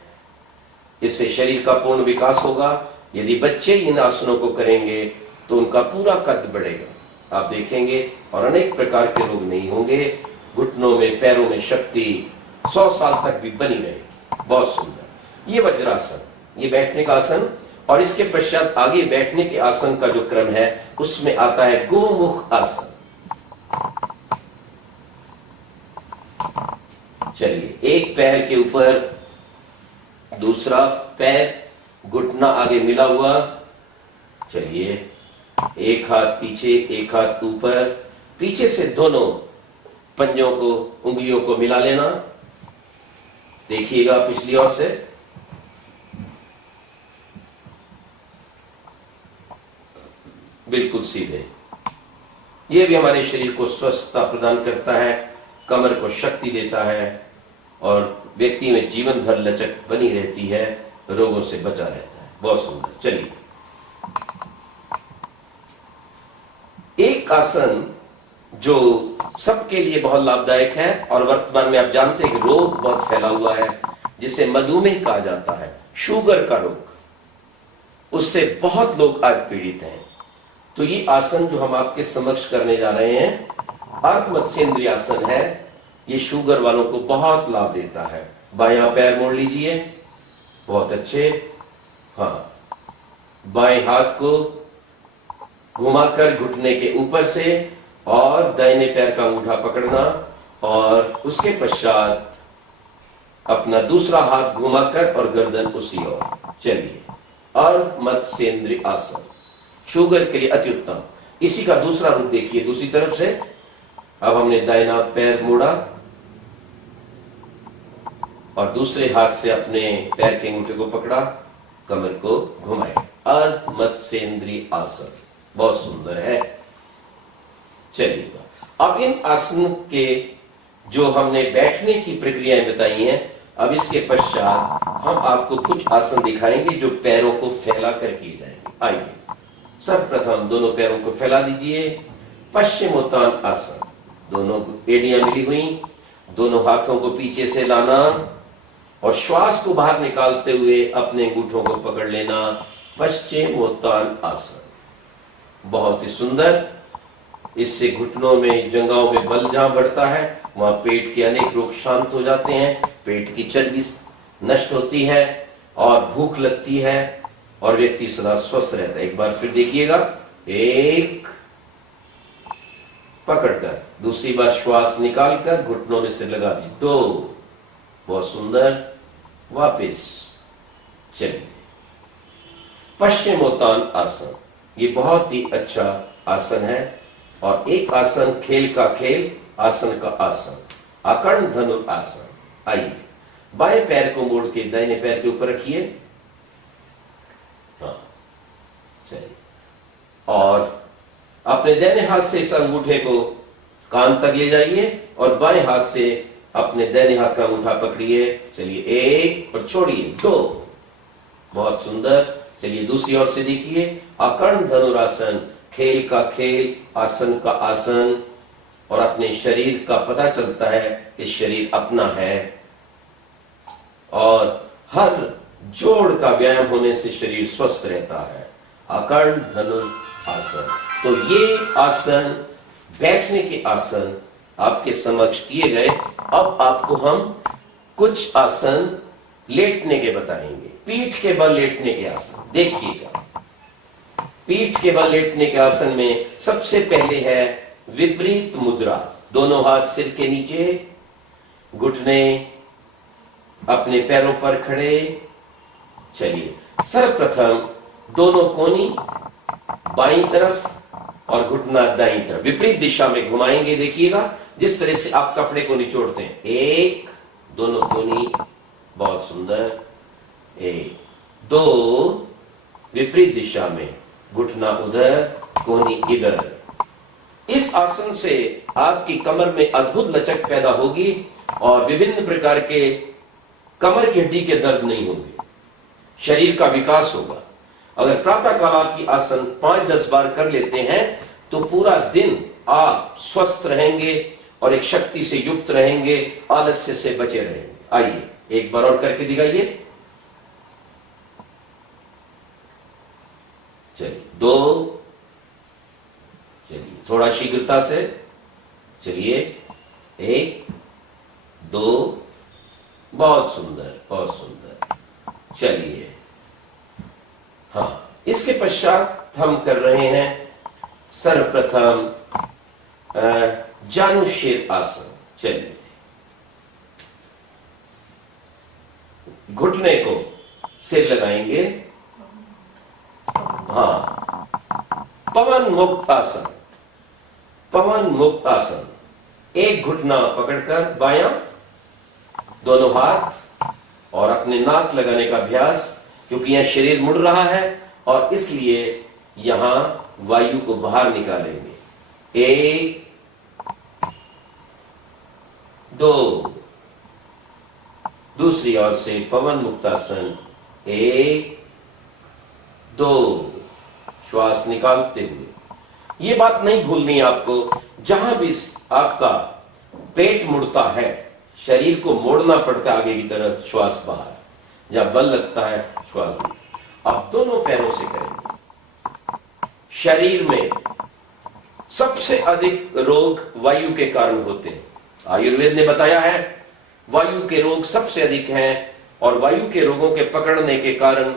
इससे शरीर का पूर्ण विकास होगा। यदि बच्चे इन आसनों को करेंगे तो उनका पूरा कद बढ़ेगा, आप देखेंगे, और अनेक प्रकार के रोग नहीं होंगे। घुटनों में, पैरों में शक्ति 100 साल तक भी बनी रहेगी। बहुत सुंदर। ये वज्रासन, ये बैठने का आसन। और इसके पश्चात आगे बैठने के आसन का जो क्रम है उसमें आता है गोमुख आसन। चलिए, एक पैर के ऊपर दूसरा पैर, घुटना आगे मिला हुआ। चलिए, एक हाथ पीछे, एक हाथ ऊपर, पीछे से दोनों पंजों को, उंगलियों को मिला लेना। देखिएगा पिछली ओर से, बिल्कुल सीधे। यह भी हमारे शरीर को स्वस्थता प्रदान करता है, कमर को शक्ति देता है और व्यक्ति में जीवन भर लचक बनी रहती है, रोगों से बचा रहता है। बहुत सुंदर। चलिए, एक आसन जो सबके लिए बहुत लाभदायक है और वर्तमान में आप जानते हैं कि रोग बहुत फैला हुआ है, जिसे मधुमेह कहा जाता है, शुगर का रोग, उससे बहुत लोग आज पीड़ित हैं। तो ये आसन जो हम आपके समक्ष करने जा रहे हैं, अर्धमत्स्येंद्रिय आसन है। ये शुगर वालों को बहुत लाभ देता है। बायां पैर मोड़ लीजिए, बहुत अच्छे। हाँ, बाएं हाथ को घुमाकर घुटने के ऊपर से और दाहिने पैर का अंगूठा पकड़ना और उसके पश्चात अपना दूसरा हाथ घुमाकर और गर्दन उसी ओर। चलिए, अर्धमत्स्येंद्रिय आसन शुगर के लिए अति उत्तम। इसी का दूसरा रूप देखिए, दूसरी तरफ से। अब हमने दाहिना पैर मोड़ा और दूसरे हाथ से अपने पैर के अंगूठे को पकड़ा, कमर को घुमाया। अर्धमत्स्येंद्रिय आसन बहुत सुंदर है। चलिए, अब इन आसन के जो हमने बैठने की प्रक्रियाएं बताई हैं, अब इसके पश्चात हम आपको कुछ आसन दिखाएंगे जो पैरों को फैला कर किए जाएंगे। आइए, सर्वप्रथम दोनों पैरों को फैला दीजिए, पश्चिमोत्तान आसन। दोनों एड़ियां मिली हुई, दोनों हाथों को पीछे से लाना और श्वास को बाहर निकालते हुए अपने अंगूठों को पकड़ लेना, पश्चिमोत्तान आसन। बहुत ही सुंदर। इससे घुटनों में, जंघाओं में बल जहां बढ़ता है वहां पेट के अनेक रोग शांत हो जाते हैं, पेट की चर्बी नष्ट होती है और भूख लगती है और व्यक्ति सदा स्वस्थ रहता है। एक बार फिर देखिएगा, एक, पकड़कर, दूसरी बार श्वास निकालकर घुटनों में सिर लगा दी, दो, बहुत सुंदर, वापस चलिए। पश्चिमोत्तान आसन, ये बहुत ही अच्छा आसन है और एक आसन खेल का खेल, आसन का आसन, आकर्ण धनुरासन। आइए, बाएं पैर को मोड़ के दाहिने पैर के ऊपर रखिए। हाँ, चलिए। और अपने दाहिने हाथ से इस अंगूठे को कान तक ले जाइए और बाएं हाथ से अपने दाहिने हाथ का अंगूठा पकड़िए। चलिए, एक और छोड़िए, दो, बहुत सुंदर। चलिए, दूसरी ओर से देखिए, आकर्ण धनुरासन, खेल का खेल, आसन का आसन। और अपने शरीर का पता चलता है कि शरीर अपना है और हर जोड़ का व्यायाम होने से शरीर स्वस्थ रहता है। आकर्ण धनुरासन। तो ये आसन, बैठने के आसन आपके समक्ष किए गए। अब आपको हम कुछ आसन लेटने के बताएंगे। पीठ के बल लेटने के आसन देखिएगा। पीठ के बल लेटने के आसन में सबसे पहले है विपरीत मुद्रा। दोनों हाथ सिर के नीचे, घुटने अपने पैरों पर खड़े। चलिए, सर्वप्रथम दोनों कोहनी बाईं तरफ और घुटना दाईं तरफ विपरीत दिशा में घुमाएंगे। देखिएगा जिस तरह से आप कपड़े को निचोड़ते हैं। एक, दोनों कोहनी, बहुत सुंदर, एक, दो, विपरीत दिशा में, घुटना उधर, कोहनी इधर। इस आसन से आपकी कमर में अद्भुत लचक पैदा होगी और विभिन्न प्रकार के कमर की हड्डी के दर्द नहीं होंगे, शरीर का विकास होगा। अगर प्रातः काल आप की आसन 5-10 बार कर लेते हैं तो पूरा दिन आप स्वस्थ रहेंगे और एक शक्ति से युक्त रहेंगे, आलस्य से बचे रहेंगे। आइए, एक बार और करके दिखाइए। चलिए, दो, चलिए थोड़ा शीघ्रता से, चलिए, एक, दो, बहुत सुंदर, बहुत सुंदर। चलिए, हाँ, इसके पश्चात हम कर रहे हैं सर्वप्रथम जानुशीर आसन। चलिए, घुटने को सिर लगाएंगे। हाँ, पवन मुक्त आसन, पवन मुक्त आसन। एक घुटना पकड़कर बायां, दोनों हाथ और अपने नाक लगाने का अभ्यास, क्योंकि यहां शरीर मुड़ रहा है और इसलिए यहां वायु को बाहर निकालेंगे। एक, दो, दूसरी ओर से पवन मुक्तासन, एक, दो, श्वास निकालते हुए। ये बात नहीं भूलनी है आपको, जहां भी आपका पेट मुड़ता है, शरीर को मोड़ना पड़ता है आगे की तरफ, श्वास बाहर, जहां बल लगता है श्वास। अब दोनों पैरों से करेंगे। शरीर में सबसे अधिक रोग वायु के कारण होते हैं। आयुर्वेद ने बताया है वायु के रोग सबसे अधिक हैं और वायु के रोगों के पकड़ने के कारण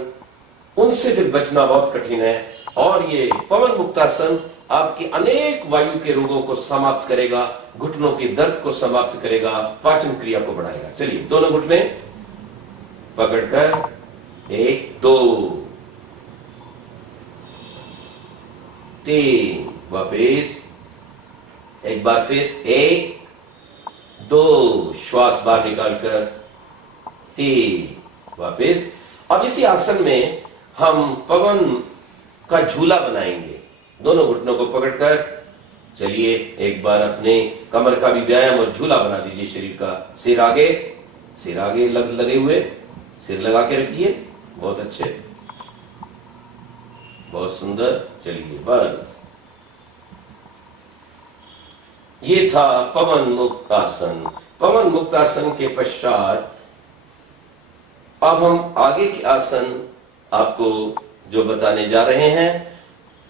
उनसे फिर बचना बहुत कठिन है। और ये पवन मुक्तासन आपके अनेक वायु के रोगों को समाप्त करेगा, घुटनों की दर्द को समाप्त करेगा, पाचन क्रिया को बढ़ाएगा। चलिए, दोनों घुटने पकड़कर, एक, दो, तीन, वापिस, एक बार फिर, एक, दो, श्वास बाहर निकालकर, तीन, वापिस। अब इसी आसन में हम पवन का झूला बनाएंगे। दोनों घुटनों को पकड़कर, चलिए एक बार अपने कमर का भी व्यायाम और झूला बना दीजिए शरीर का। सिर आगे लगे हुए, सिर लगा के रखिए, बहुत अच्छे। बहुत सुंदर। चलिए बस, ये था पवन मुक्त आसन। पवन मुक्त आसन के पश्चात अब हम आगे के आसन आपको जो बताने जा रहे हैं,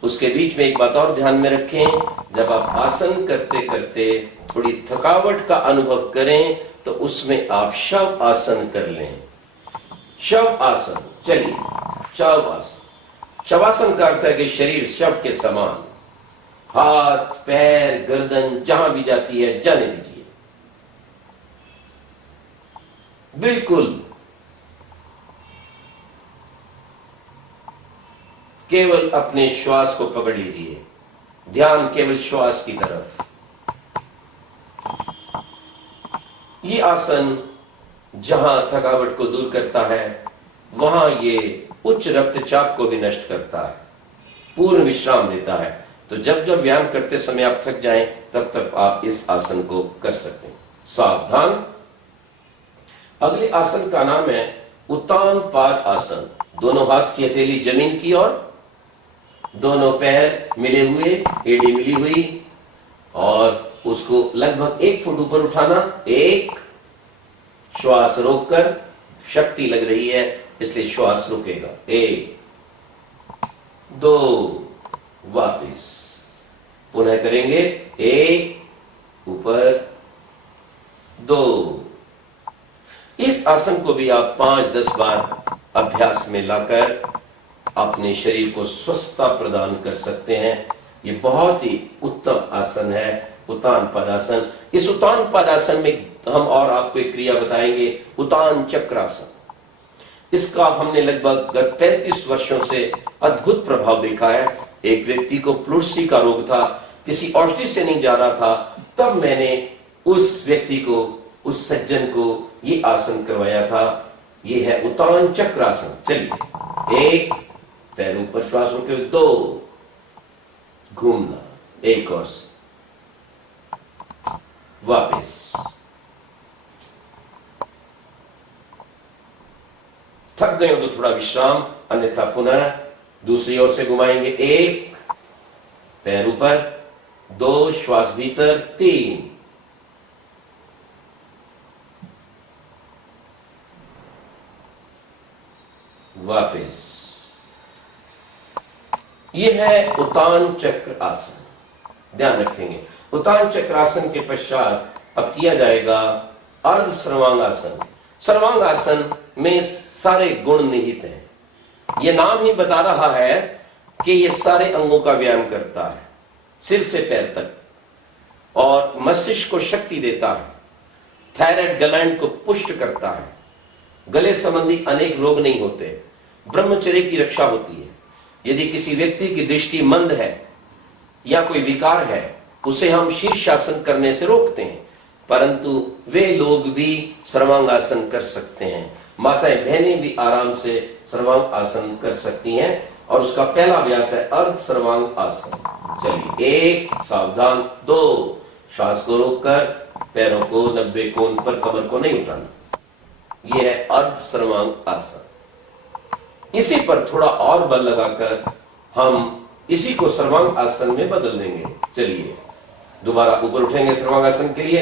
उसके बीच में एक बात और ध्यान में रखें। जब आप आसन करते करते थोड़ी थकावट का अनुभव करें तो उसमें आप शव आसन कर लें। शव आसन, चलिए शव आसन। शवासन का अर्थ है कि शरीर शव के समान, हाथ पैर गर्दन जहां भी जाती है जाने दीजिए, बिल्कुल केवल अपने श्वास को पकड़ लीजिए, ध्यान केवल श्वास की तरफ। ये आसन जहां थकावट को दूर करता है वहां ये उच्च रक्तचाप को भी नष्ट करता है, पूर्ण विश्राम देता है। तो जब जब व्यायाम करते समय आप थक जाएं तब तक आप इस आसन को कर सकते हैं। सावधान, अगले आसन का नाम है उत्तान पाद आसन। दोनों हाथ की हथेली जमीन की ओर, दोनों पैर मिले हुए, एड़ी मिली हुई, और उसको लगभग 1 फुट ऊपर उठाना। एक, श्वास रोककर, शक्ति लग रही है इसलिए श्वास रुकेगा। 1 2, वापिस पुनः करेंगे। 1 ऊपर, 2। इस आसन को भी आप 5-10 बार अभ्यास में लाकर अपने शरीर को स्वस्थता प्रदान कर सकते हैं। ये बहुत ही उत्तम आसन है, उत्तान पदासन। इस उत्तान पदासन में हम और आपको एक क्रिया बताएंगे, उत्तान चक्रासन। इसका हमने लगभग गत 35 वर्षों से अद्भुत प्रभाव देखा है। एक व्यक्ति को प्लुरसी का रोग था, किसी औषधि से नहीं जा रहा था, तब मैंने उस व्यक्ति को, उस सज्जन को ये आसन करवाया था। ये है उत्तान चक्रासन। चलिए, 1 पैर ऊपर, श्वास रोके, 2 घूमना, 1 और वापस, थक गए हो तो थोड़ा विश्राम, अन्यथा पुनः दूसरी ओर से घुमाएंगे। 1 पैर ऊपर, 2 श्वास भीतर, 3 वापस। यह है उत्तान चक्र आसन। ध्यान रखेंगे, उत्तान चक्रासन के पश्चात अब किया जाएगा अर्ध सर्वांगासन। सर्वांगासन में सारे गुण निहित हैं। यह नाम ही बता रहा है कि यह सारे अंगों का व्यायाम करता है, सिर से पैर तक, और मस्तिष्क को शक्ति देता है, थायराइड ग्लैंड को पुष्ट करता है, गले संबंधी अनेक रोग नहीं होते, ब्रह्मचर्य की रक्षा होती है। यदि किसी व्यक्ति की दृष्टि मंद है या कोई विकार है, उसे हम शीर्षासन करने से रोकते हैं, परंतु वे लोग भी सर्वांगासन कर सकते हैं। माताएं बहनें भी आराम से सर्वांग आसन कर सकती हैं, और उसका पहला अभ्यास है अर्ध सर्वांग आसन। चलिए, 1 सावधान, 2 श्वास को रोककर, पैरों को 90 कोण पर, कमर को नहीं उठाना। यह है अर्ध सर्वांग आसन। इसी पर थोड़ा और बल लगाकर हम इसी को सर्वांग आसन में बदल देंगे। चलिए, दोबारा ऊपर उठेंगे सर्वांग आसन के लिए।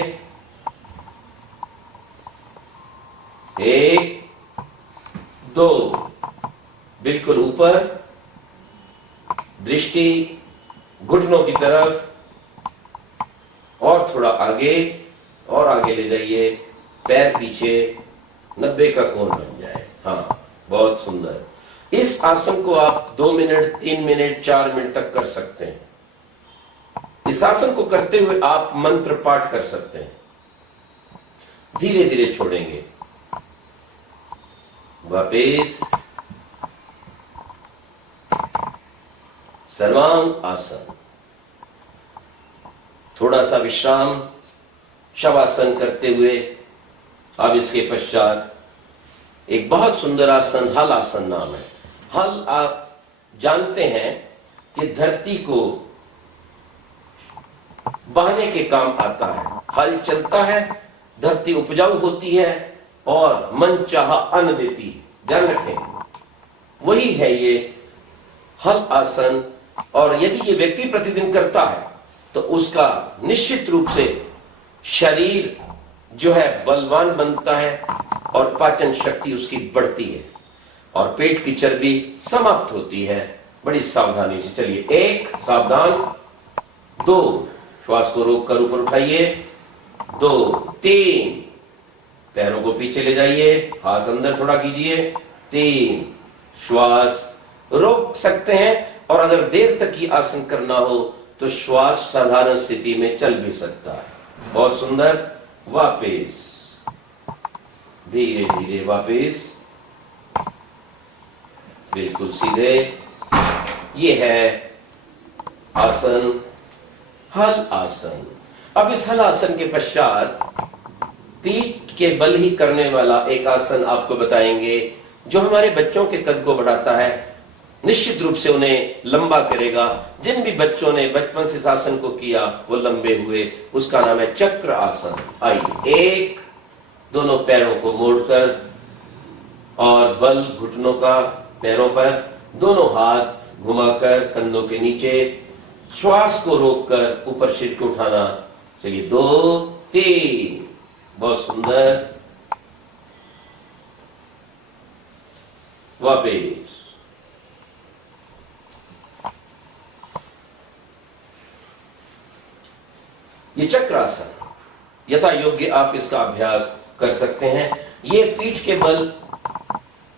1 2 बिल्कुल ऊपर, दृष्टि घुटनों की तरफ, और थोड़ा आगे, और आगे ले जाइए, पैर पीछे, 90 का कोण बन जाए। हाँ, बहुत सुंदर। इस आसन को आप 2 मिनट, 3 मिनट, 4 मिनट तक कर सकते हैं। इस आसन को करते हुए आप मंत्र पाठ कर सकते हैं। धीरे धीरे छोड़ेंगे, वापिस सर्वांग आसन। थोड़ा सा विश्राम, शवासन करते हुए अब इसके पश्चात एक बहुत सुंदर आसन हल आसन नाम है। हल, आप जानते हैं कि धरती को बहाने के काम आता है। हल चलता है, धरती उपजाऊ होती है और मन चाहा अन्न देती है। ध्यान रखें, वही है ये हल आसन, और यदि ये व्यक्ति प्रतिदिन करता है तो उसका निश्चित रूप से शरीर जो है बलवान बनता है और पाचन शक्ति उसकी बढ़ती है और पेट की चर्बी समाप्त होती है बड़ी सावधानी से। चलिए, 1 सावधान, 2 श्वास को रोककर ऊपर उठाइए, 2 3 पैरों को पीछे ले जाइए, हाथ अंदर थोड़ा कीजिए, 3 श्वास रोक सकते हैं, और अगर देर तक ये आसन करना हो तो श्वास साधारण स्थिति में चल भी सकता है। बहुत सुंदर। वापिस धीरे धीरे वापिस, बिल्कुल सीधे। ये है आसन, हल आसन। अब इस हल आसन के पश्चात पीठ के बल ही करने वाला एक आसन आपको बताएंगे जो हमारे बच्चों के कद को बढ़ाता है, निश्चित रूप से उन्हें लंबा करेगा। जिन भी बच्चों ने बचपन से इस आसन को किया वो लंबे हुए, उसका नाम है चक्र आसन। आइए, 1 दोनों पैरों को मोड़कर और बल घुटनों का पैरों पर, दोनों हाथ घुमाकर कंधों के नीचे, श्वास को रोककर ऊपर सिर को उठाना। चलिए, 2 3 बहुत सुंदर। वापिस, ये चक्रासन यथा योग्य आप इसका अभ्यास कर सकते हैं। ये पीठ के बल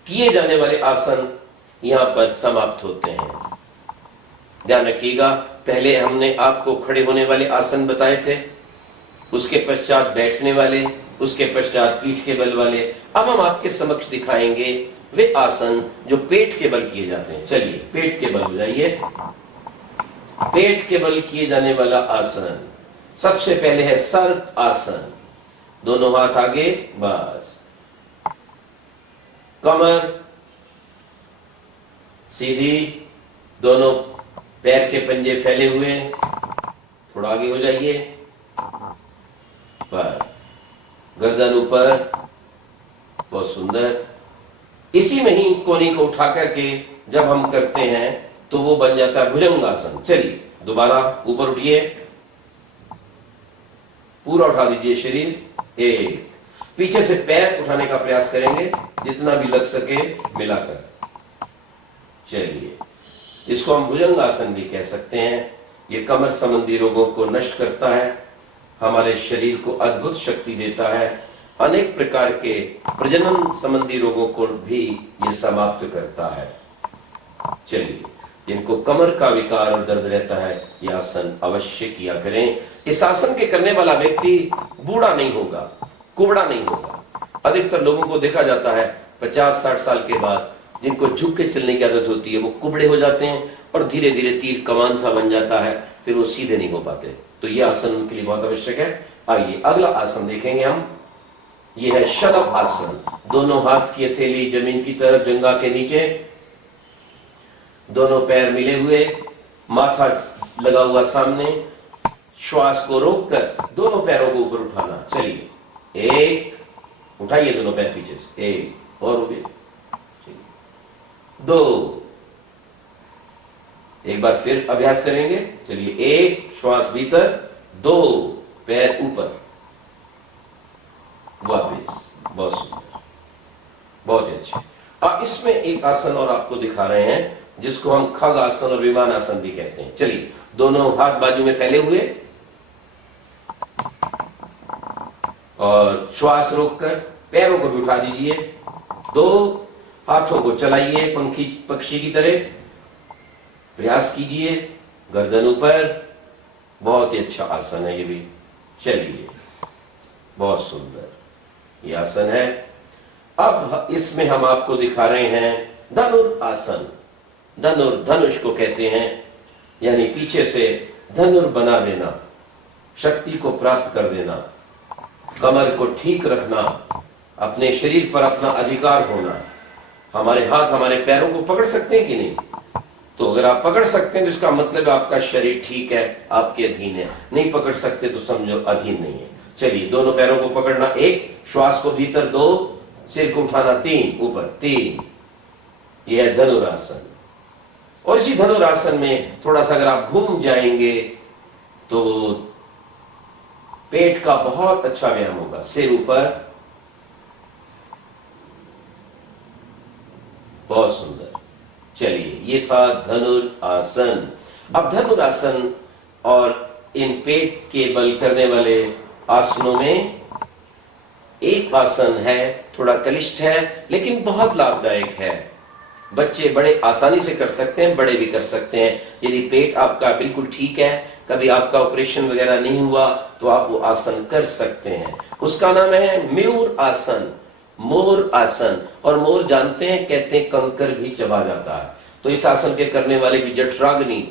किए जाने वाले आसन यहां पर समाप्त होते हैं। ध्यान रखिएगा, पहले हमने आपको खड़े होने वाले आसन बताए थे, उसके पश्चात बैठने वाले, उसके पश्चात पीठ के बल वाले। अब हम आपके समक्ष दिखाएंगे वे आसन जो पेट के बल किए जाते हैं। चलिए, पेट के बल हो जाइए। पेट के बल किए जाने वाला आसन सबसे पहले है सर्प आसन। दोनों हाथ आगे, बस, कमर सीधी, दोनों पैर के पंजे फैले हुए, थोड़ा आगे हो जाइए, बस, गर्दन ऊपर, बहुत सुंदर। इसी में ही कोहनी को उठा करके जब हम करते हैं तो वो बन जाता है भुजंगासन। चलिए, दोबारा ऊपर उठिए, पूरा उठा दीजिए शरीर। 1 पीछे से पैर उठाने का प्रयास करेंगे जितना भी लग सके मिलाकर। चलिए, इसको हम भुजंगासन भी कह सकते हैं। ये कमर संबंधी रोगों को नष्ट करता है, हमारे शरीर को अद्भुत शक्ति देता है, अनेक प्रकार के प्रजनन संबंधी रोगों को भी ये समाप्त करता है। चलिए, जिनको कमर का विकार और दर्द रहता है यह आसन अवश्य किया करें। इस आसन के करने वाला व्यक्ति बूढ़ा नहीं होगा, कुबड़ा नहीं होगा। अधिकतर लोगों को देखा जाता है 50-60 साल के बाद जिनको झुक के चलने की आदत होती है वो कुबड़े हो जाते हैं और धीरे धीरे तीर कमान सा बन जाता है, फिर वो सीधे नहीं हो पाते। तो यह आसन उनके लिए बहुत आवश्यक है। आइए, अगला आसन देखेंगे हम। यह है शलभ आसन। दोनों हाथ की हथेली जमीन की तरफ, जंघा के नीचे, दोनों पैर मिले हुए, माथा लगा हुआ सामने, श्वास को रोककर दोनों पैरों को ऊपर उठाना। चलिए, 1 उठाइए दोनों पैर पीछे से, 1 और हो गए, 2 एक बार फिर अभ्यास करेंगे। चलिए, 1 श्वास भीतर, 2 पैर ऊपर, वापिस, बहुत सुंदर, बहुत अच्छे। अब इसमें एक आसन और आपको दिखा रहे हैं जिसको हम खग आसन और विमान आसन भी कहते हैं। चलिए, दोनों हाथ बाजू में फैले हुए और श्वास रोककर पैरों को भी उठा दीजिए, 2 हाथों को चलाइए पक्षी की तरह, प्रयास कीजिए, गर्दन ऊपर, बहुत ही अच्छा आसन है ये भी। चलिए, बहुत सुंदर ये आसन है। अब इसमें हम आपको दिखा रहे हैं धनुर आसन। धनुर, धनुष को कहते हैं, यानी पीछे से धनुर बना देना, शक्ति को प्राप्त कर देना, कमर को ठीक रखना, अपने शरीर पर अपना अधिकार होना। हमारे हाथ हमारे पैरों को पकड़ सकते हैं कि नहीं? तो अगर आप पकड़ सकते हैं तो इसका मतलब आपका शरीर ठीक है, आपके अधीन है। नहीं पकड़ सकते तो समझो अधीन नहीं है। चलिए, दोनों पैरों को पकड़ना, 1 श्वास को भीतर, 2 सिर को उठाना, 3 ऊपर, 3। यह है धनुरासन। और इसी धनुरासन में थोड़ा सा अगर आप घूम जाएंगे तो पेट का बहुत अच्छा व्यायाम होगा। सिर ऊपर, बहुत सुंदर। चलिए, ये था धनुरासन। अब धनुरासन और इन पेट के बल करने वाले आसनों में एक आसन है, थोड़ा कलिष्ठ है लेकिन बहुत लाभदायक है। बच्चे बड़े आसानी से कर सकते हैं, बड़े भी कर सकते हैं। यदि पेट आपका बिल्कुल ठीक है, कभी आपका ऑपरेशन वगैरह नहीं हुआ, तो आप वो आसन कर सकते हैं। उसका नाम है मयूर आसन, मोर आसन। और मोर जानते हैं, कहते हैं कंकर भी चबा जाता है। तो इस आसन के करने वाले की जठराग्नि,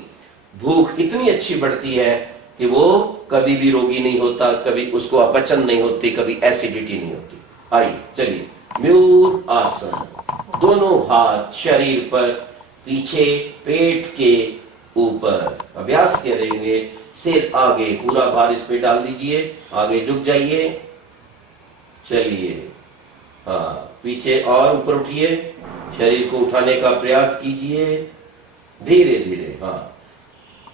भूख इतनी अच्छी बढ़ती है कि वो कभी भी रोगी नहीं होता, कभी उसको अपचन नहीं होती, कभी एसिडिटी नहीं होती। आइए चलिए, मयूर आसन। दोनों हाथ शरीर पर, पीछे पेट के ऊपर अभ्यास करेंगे। सिर आगे, पूरा भार इस पे डाल दीजिए, आगे झुक जाइए। चलिए, हाँ, पीछे और ऊपर उठिए, शरीर को उठाने का प्रयास कीजिए धीरे धीरे। हाँ,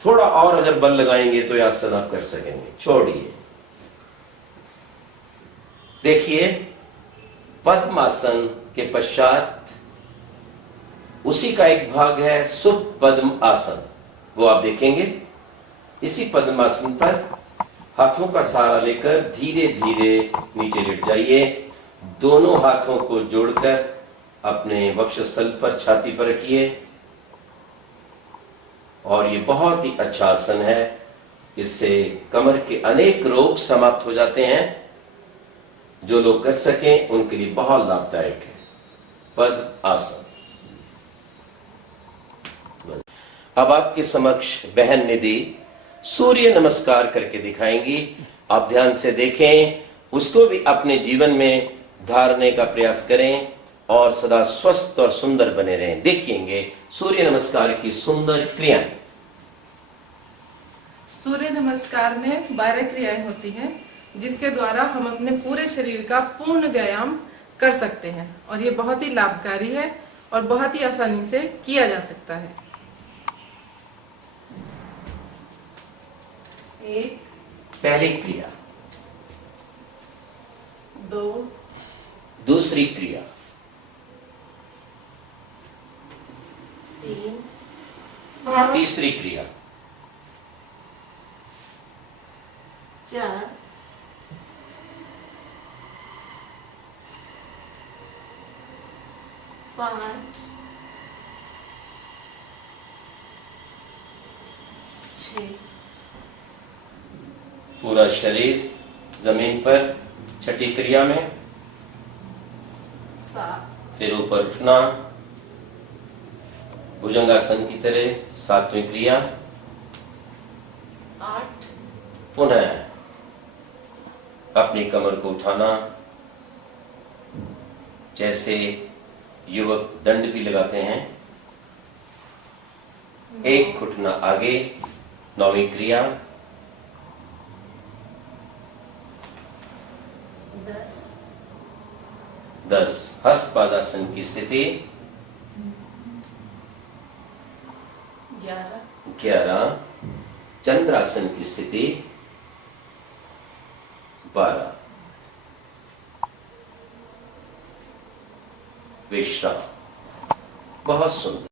थोड़ा और अगर बल लगाएंगे तो यह आसन आप कर सकेंगे। छोड़िए। देखिए, पद्मासन के पश्चात उसी का एक भाग है सुपद्म आसन, वो आप देखेंगे। इसी पद्मासन पर हाथों का सहारा लेकर धीरे धीरे नीचे लेट जाइए। दोनों हाथों को जोड़कर अपने वक्षस्थल पर, छाती पर रखिए। और ये बहुत ही अच्छा आसन है। इससे कमर के अनेक रोग समाप्त हो जाते हैं। जो लोग कर सकें उनके लिए बहुत लाभदायक है पद्म आसन। अब आपके समक्ष बहन निधि सूर्य नमस्कार करके दिखाएंगी। आप ध्यान से देखें, उसको भी अपने जीवन में धारने का प्रयास करें और सदा स्वस्थ और सुंदर बने रहें। देखिएंगे सूर्य नमस्कार की सुंदर क्रियाएं। सूर्य नमस्कार में 12 क्रियाएं होती हैं, जिसके द्वारा हम अपने पूरे शरीर का पूर्ण व्यायाम कर सकते हैं। और ये बहुत ही लाभकारी है और बहुत ही आसानी से किया जा सकता है। 1, पहली क्रिया। 2, दूसरी क्रिया। 3, तीसरी क्रिया। 4, 5, 6, पूरा शरीर जमीन पर छठी क्रिया में। 7, फिर ऊपर उठना भुजंगासन की तरह, 7वीं क्रिया। 8, पुनः अपनी कमर को उठाना, जैसे युवक दंड भी लगाते हैं। एक घुटना आगे, 9वीं क्रिया। 10 हस्तपादासन की स्थिति। 11 चंद्रासन की स्थिति। 12 विश्राम। बहुत सुंदर।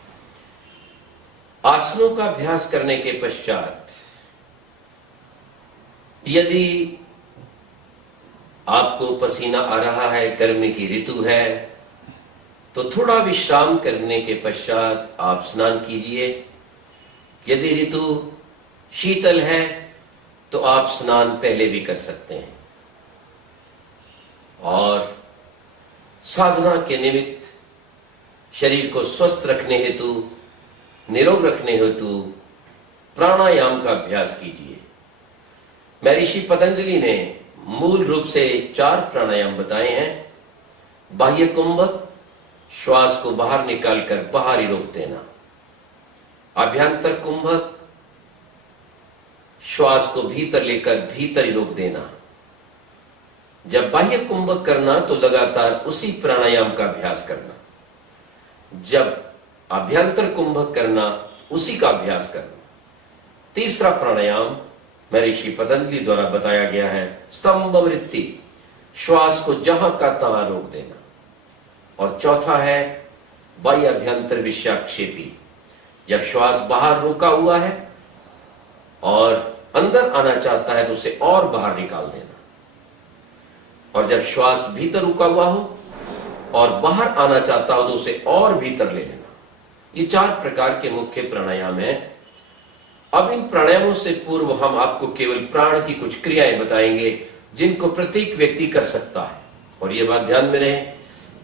आसनों का अभ्यास करने के पश्चात यदि आपको पसीना आ रहा है, गर्मी की ऋतु है, तो थोड़ा विश्राम करने के पश्चात आप स्नान कीजिए। यदि ऋतु शीतल है तो आप स्नान पहले भी कर सकते हैं। और साधना के निमित्त शरीर को स्वस्थ रखने हेतु, निरोग रखने हेतु प्राणायाम का अभ्यास कीजिए। महर्षि पतंजलि ने मूल रूप से 4 प्राणायाम बताए हैं। बाह्य कुंभक, श्वास को बाहर निकालकर बाहर ही रोक देना। अभ्यंतर कुंभक, श्वास को भीतर लेकर भीतर ही रोक देना। जब बाह्य कुंभक करना तो लगातार उसी प्राणायाम का अभ्यास करना। जब अभ्यंतर कुंभक करना, उसी का अभ्यास करना। तीसरा प्राणायाम महर्षि पतंजलि द्वारा बताया गया है स्तंभ वृत्ति, श्वास को जहां का तहां रोक देना। और चौथा है बाह्य अभ्यंतर विषाक्षेपी, जब श्वास बाहर रोका हुआ है और अंदर आना चाहता है तो उसे और बाहर निकाल देना, और जब श्वास भीतर रुका हुआ हो और बाहर आना चाहता हो तो उसे और भीतर ले लेना। ये 4 प्रकार के मुख्य प्राणायाम हैं। अब इन प्राणायामों से पूर्व हम आपको केवल प्राण की कुछ क्रियाएं बताएंगे जिनको प्रत्येक व्यक्ति कर सकता है। और ये बात ध्यान में रहे,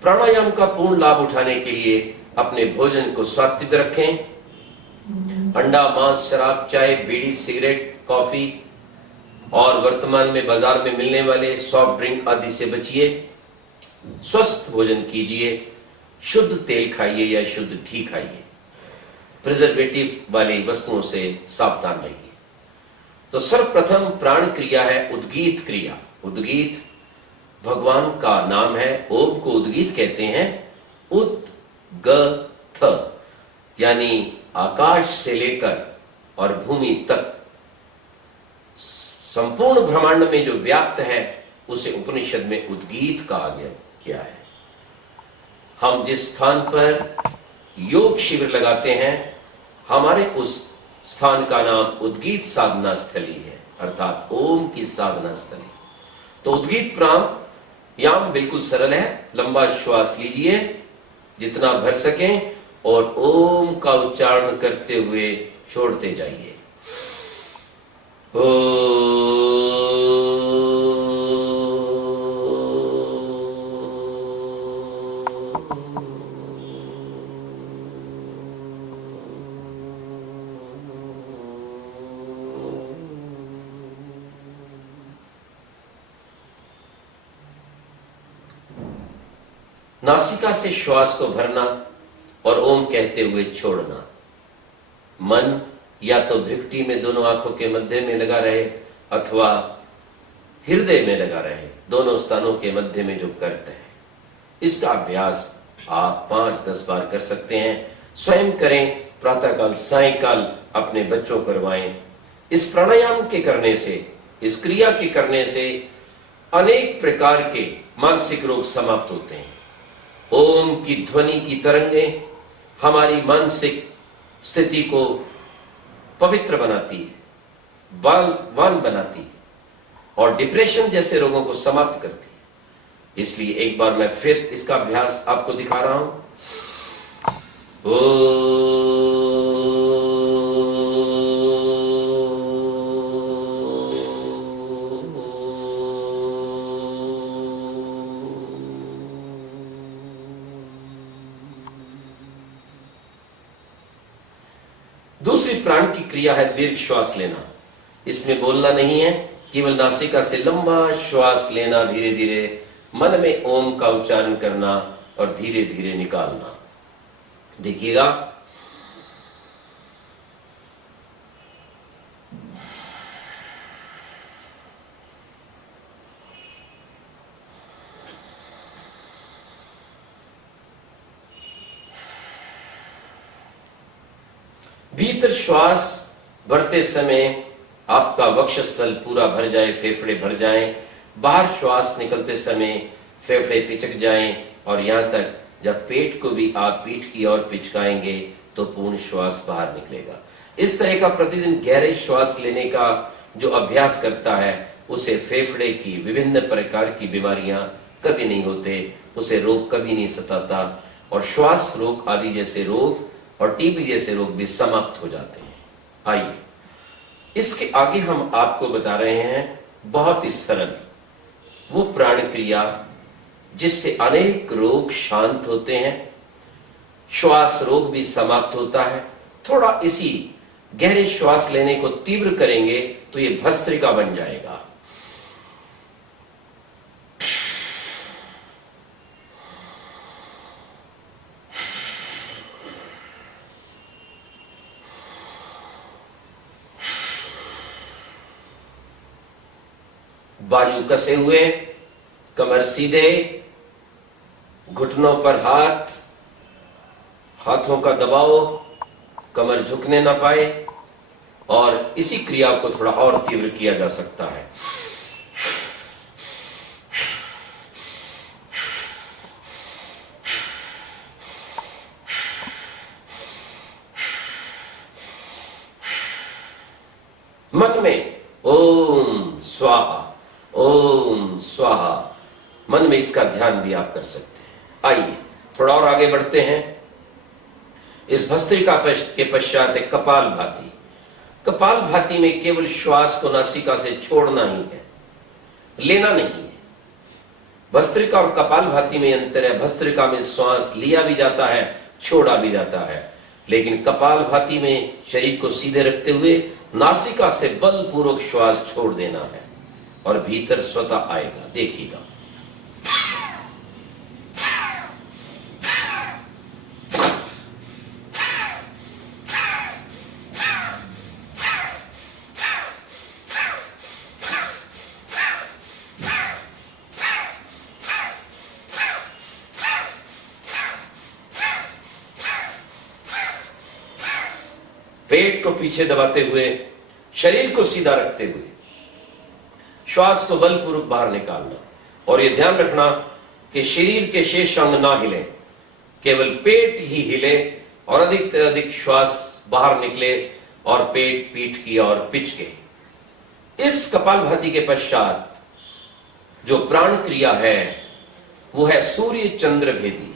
प्राणायाम का पूर्ण लाभ उठाने के लिए अपने भोजन को सात्विक रखें। अंडा, मांस, शराब, चाय, बीड़ी, सिगरेट, कॉफी और वर्तमान में बाजार में मिलने वाले सॉफ्ट ड्रिंक आदि से बचिए। स्वस्थ भोजन कीजिए, शुद्ध तेल खाइए या शुद्ध घी खाइए, प्रिजर्वेटिव वाली वस्तुओं से सावधान रहिए। तो सर्वप्रथम प्राण क्रिया है उद्गीत क्रिया। उद्गीत भगवान का नाम है, ओम को उद्गीत कहते हैं। उद्गथ यानी आकाश से लेकर और भूमि तक संपूर्ण ब्रह्मांड में जो व्याप्त है उसे उपनिषद में उद्गीत कहा गया है। हम जिस स्थान पर योग शिविर लगाते हैं, हमारे उस स्थान का नाम उद्गीत साधना स्थली है, अर्थात ओम की साधना स्थली। तो उद्गीत प्राणायाम बिल्कुल सरल है। लंबा श्वास लीजिए जितना भर सकें और ओम का उच्चारण करते हुए छोड़ते जाइए। नासिका से श्वास को भरना और ओम कहते हुए छोड़ना। मन या तो भिक्टी में दोनों आंखों के मध्य में लगा रहे अथवा हृदय में लगा रहे, दोनों स्थानों के मध्य में जो करते हैं। इसका अभ्यास आप 5-10 बार कर सकते हैं। स्वयं करें, प्रातःकाल सायंकाल अपने बच्चों करवाएं। इस प्राणायाम के करने से, इस क्रिया के करने से अनेक प्रकार के मानसिक रोग समाप्त होते हैं। ओम की ध्वनि की तरंगें हमारी मानसिक स्थिति को पवित्र बनाती है, बलवान बनाती है और डिप्रेशन जैसे रोगों को समाप्त करती है। इसलिए एक बार मैं फिर इसका अभ्यास आपको दिखा रहा हूं। दूसरी प्राण की क्रिया है दीर्घ श्वास लेना। इसमें बोलना नहीं है, केवल नासिका से लंबा श्वास लेना, धीरे धीरे मन में ओम का उच्चारण करना और धीरे धीरे निकालना। देखिएगा, भीतर श्वास भरते समय आपका वक्षस्थल पूरा भर जाए, फेफड़े भर जाएं। बाहर श्वास निकलते समय फेफड़े पिचक जाएं और यहां तक जब पेट को भी आप पीठ की ओर पिचकाएंगे तो पूर्ण श्वास बाहर निकलेगा। इस तरह का प्रतिदिन गहरे श्वास लेने का जो अभ्यास करता है उसे फेफड़े की विभिन्न प्रकार की बीमारियां कभी नहीं होते, उसे रोग कभी नहीं सताता और श्वास रोग आदि जैसे रोग और टीबी जैसे रोग भी समाप्त हो जाते हैं। आइए इसके आगे हम आपको बता रहे हैं बहुत ही सरल वो प्राण क्रिया जिससे अनेक रोग शांत होते हैं, श्वास रोग भी समाप्त होता है। थोड़ा इसी गहरे श्वास लेने को तीव्र करेंगे तो ये भस्त्रिका बन जाएगा। बाजू कसे हुए, कमर सीधे, घुटनों पर हाथ, हाथों का दबाव, कमर झुकने ना पाए, और इसी क्रिया को थोड़ा और तीव्र किया जा सकता है। मन में ओम स्वाहा, ओम स्वाहा, मन में इसका ध्यान भी आप कर सकते हैं। आइए थोड़ा और आगे बढ़ते हैं। इस भस्त्रिका के पश्चात एक कपाल भाती। कपाल भाती में केवल श्वास को नासिका से छोड़ना ही है, लेना नहीं है। भस्त्रिका और कपाल भाती में अंतर है। भस्त्रिका में श्वास लिया भी जाता है, छोड़ा भी जाता है, लेकिन कपाल भाती में शरीर को सीधे रखते हुए नासिका से बलपूर्वक श्वास छोड़ देना है और भीतर स्वतः आएगा। देखिएगा। पेट को पीछे दबाते हुए, शरीर को सीधा रखते हुए श्वास को बलपूर्वक बाहर निकालना, और यह ध्यान रखना कि शरीर के शेष अंग ना हिले, केवल पेट ही हिले और अधिक से अधिक श्वास बाहर निकले और पेट पीठ की ओर पिचके। इस कपालभाति के पश्चात जो प्राण क्रिया है वो है सूर्य चंद्र भेदी।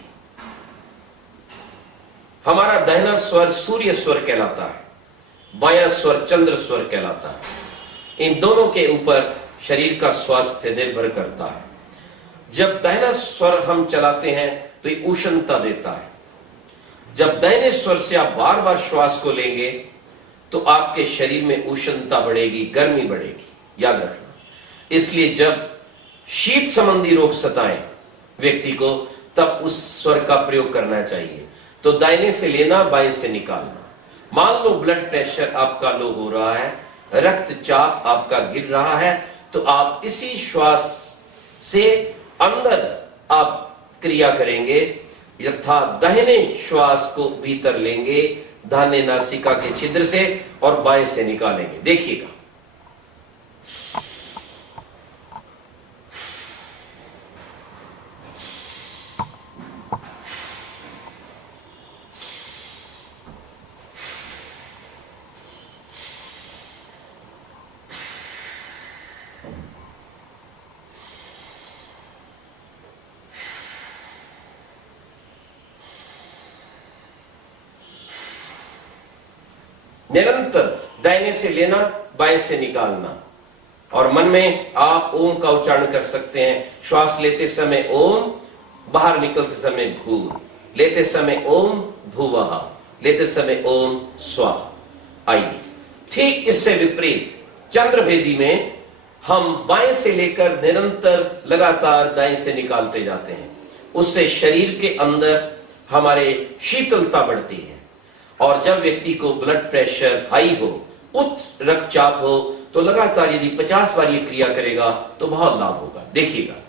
हमारा दाहिना स्वर सूर्य स्वर कहलाता है, बायां स्वर चंद्र स्वर कहलाता है। इन दोनों के ऊपर शरीर का स्वास्थ्य निर्भर करता है। जब दाहिना स्वर हम चलाते हैं तो ये उष्णता देता है। जब दाहिने स्वर से आप बार बार श्वास को लेंगे तो आपके शरीर में उष्णता बढ़ेगी, गर्मी बढ़ेगी, याद रखना। इसलिए जब शीत संबंधी रोग सताएं व्यक्ति को, तब उस स्वर का प्रयोग करना चाहिए। तो दाहिने से लेना, बाएं से निकालना। मान लो ब्लड प्रेशर आपका लो हो रहा है, रक्तचाप आपका गिर रहा है, तो आप इसी श्वास से अंदर आप क्रिया करेंगे, यथा दाहिने श्वास को भीतर लेंगे दाहिने नासिका के छिद्र से और बाएं से निकालेंगे। देखिएगा। निरंतर दाहिने से लेना, बाएं से निकालना, और मन में आप ओम का उच्चारण कर सकते हैं। श्वास लेते समय ओम, बाहर निकलते समय भू, लेते समय ओम भुवः, लेते समय ओम स्वाहा। आइए, ठीक इससे विपरीत चंद्रभेदी में हम बाएं से लेकर निरंतर लगातार दाएं से निकालते जाते हैं। उससे शरीर के अंदर हमारे शीतलता बढ़ती है, और जब व्यक्ति को ब्लड प्रेशर हाई हो, उच्च रक्तचाप हो, तो लगातार यदि 50 बार ये क्रिया करेगा तो बहुत लाभ होगा। देखिएगा।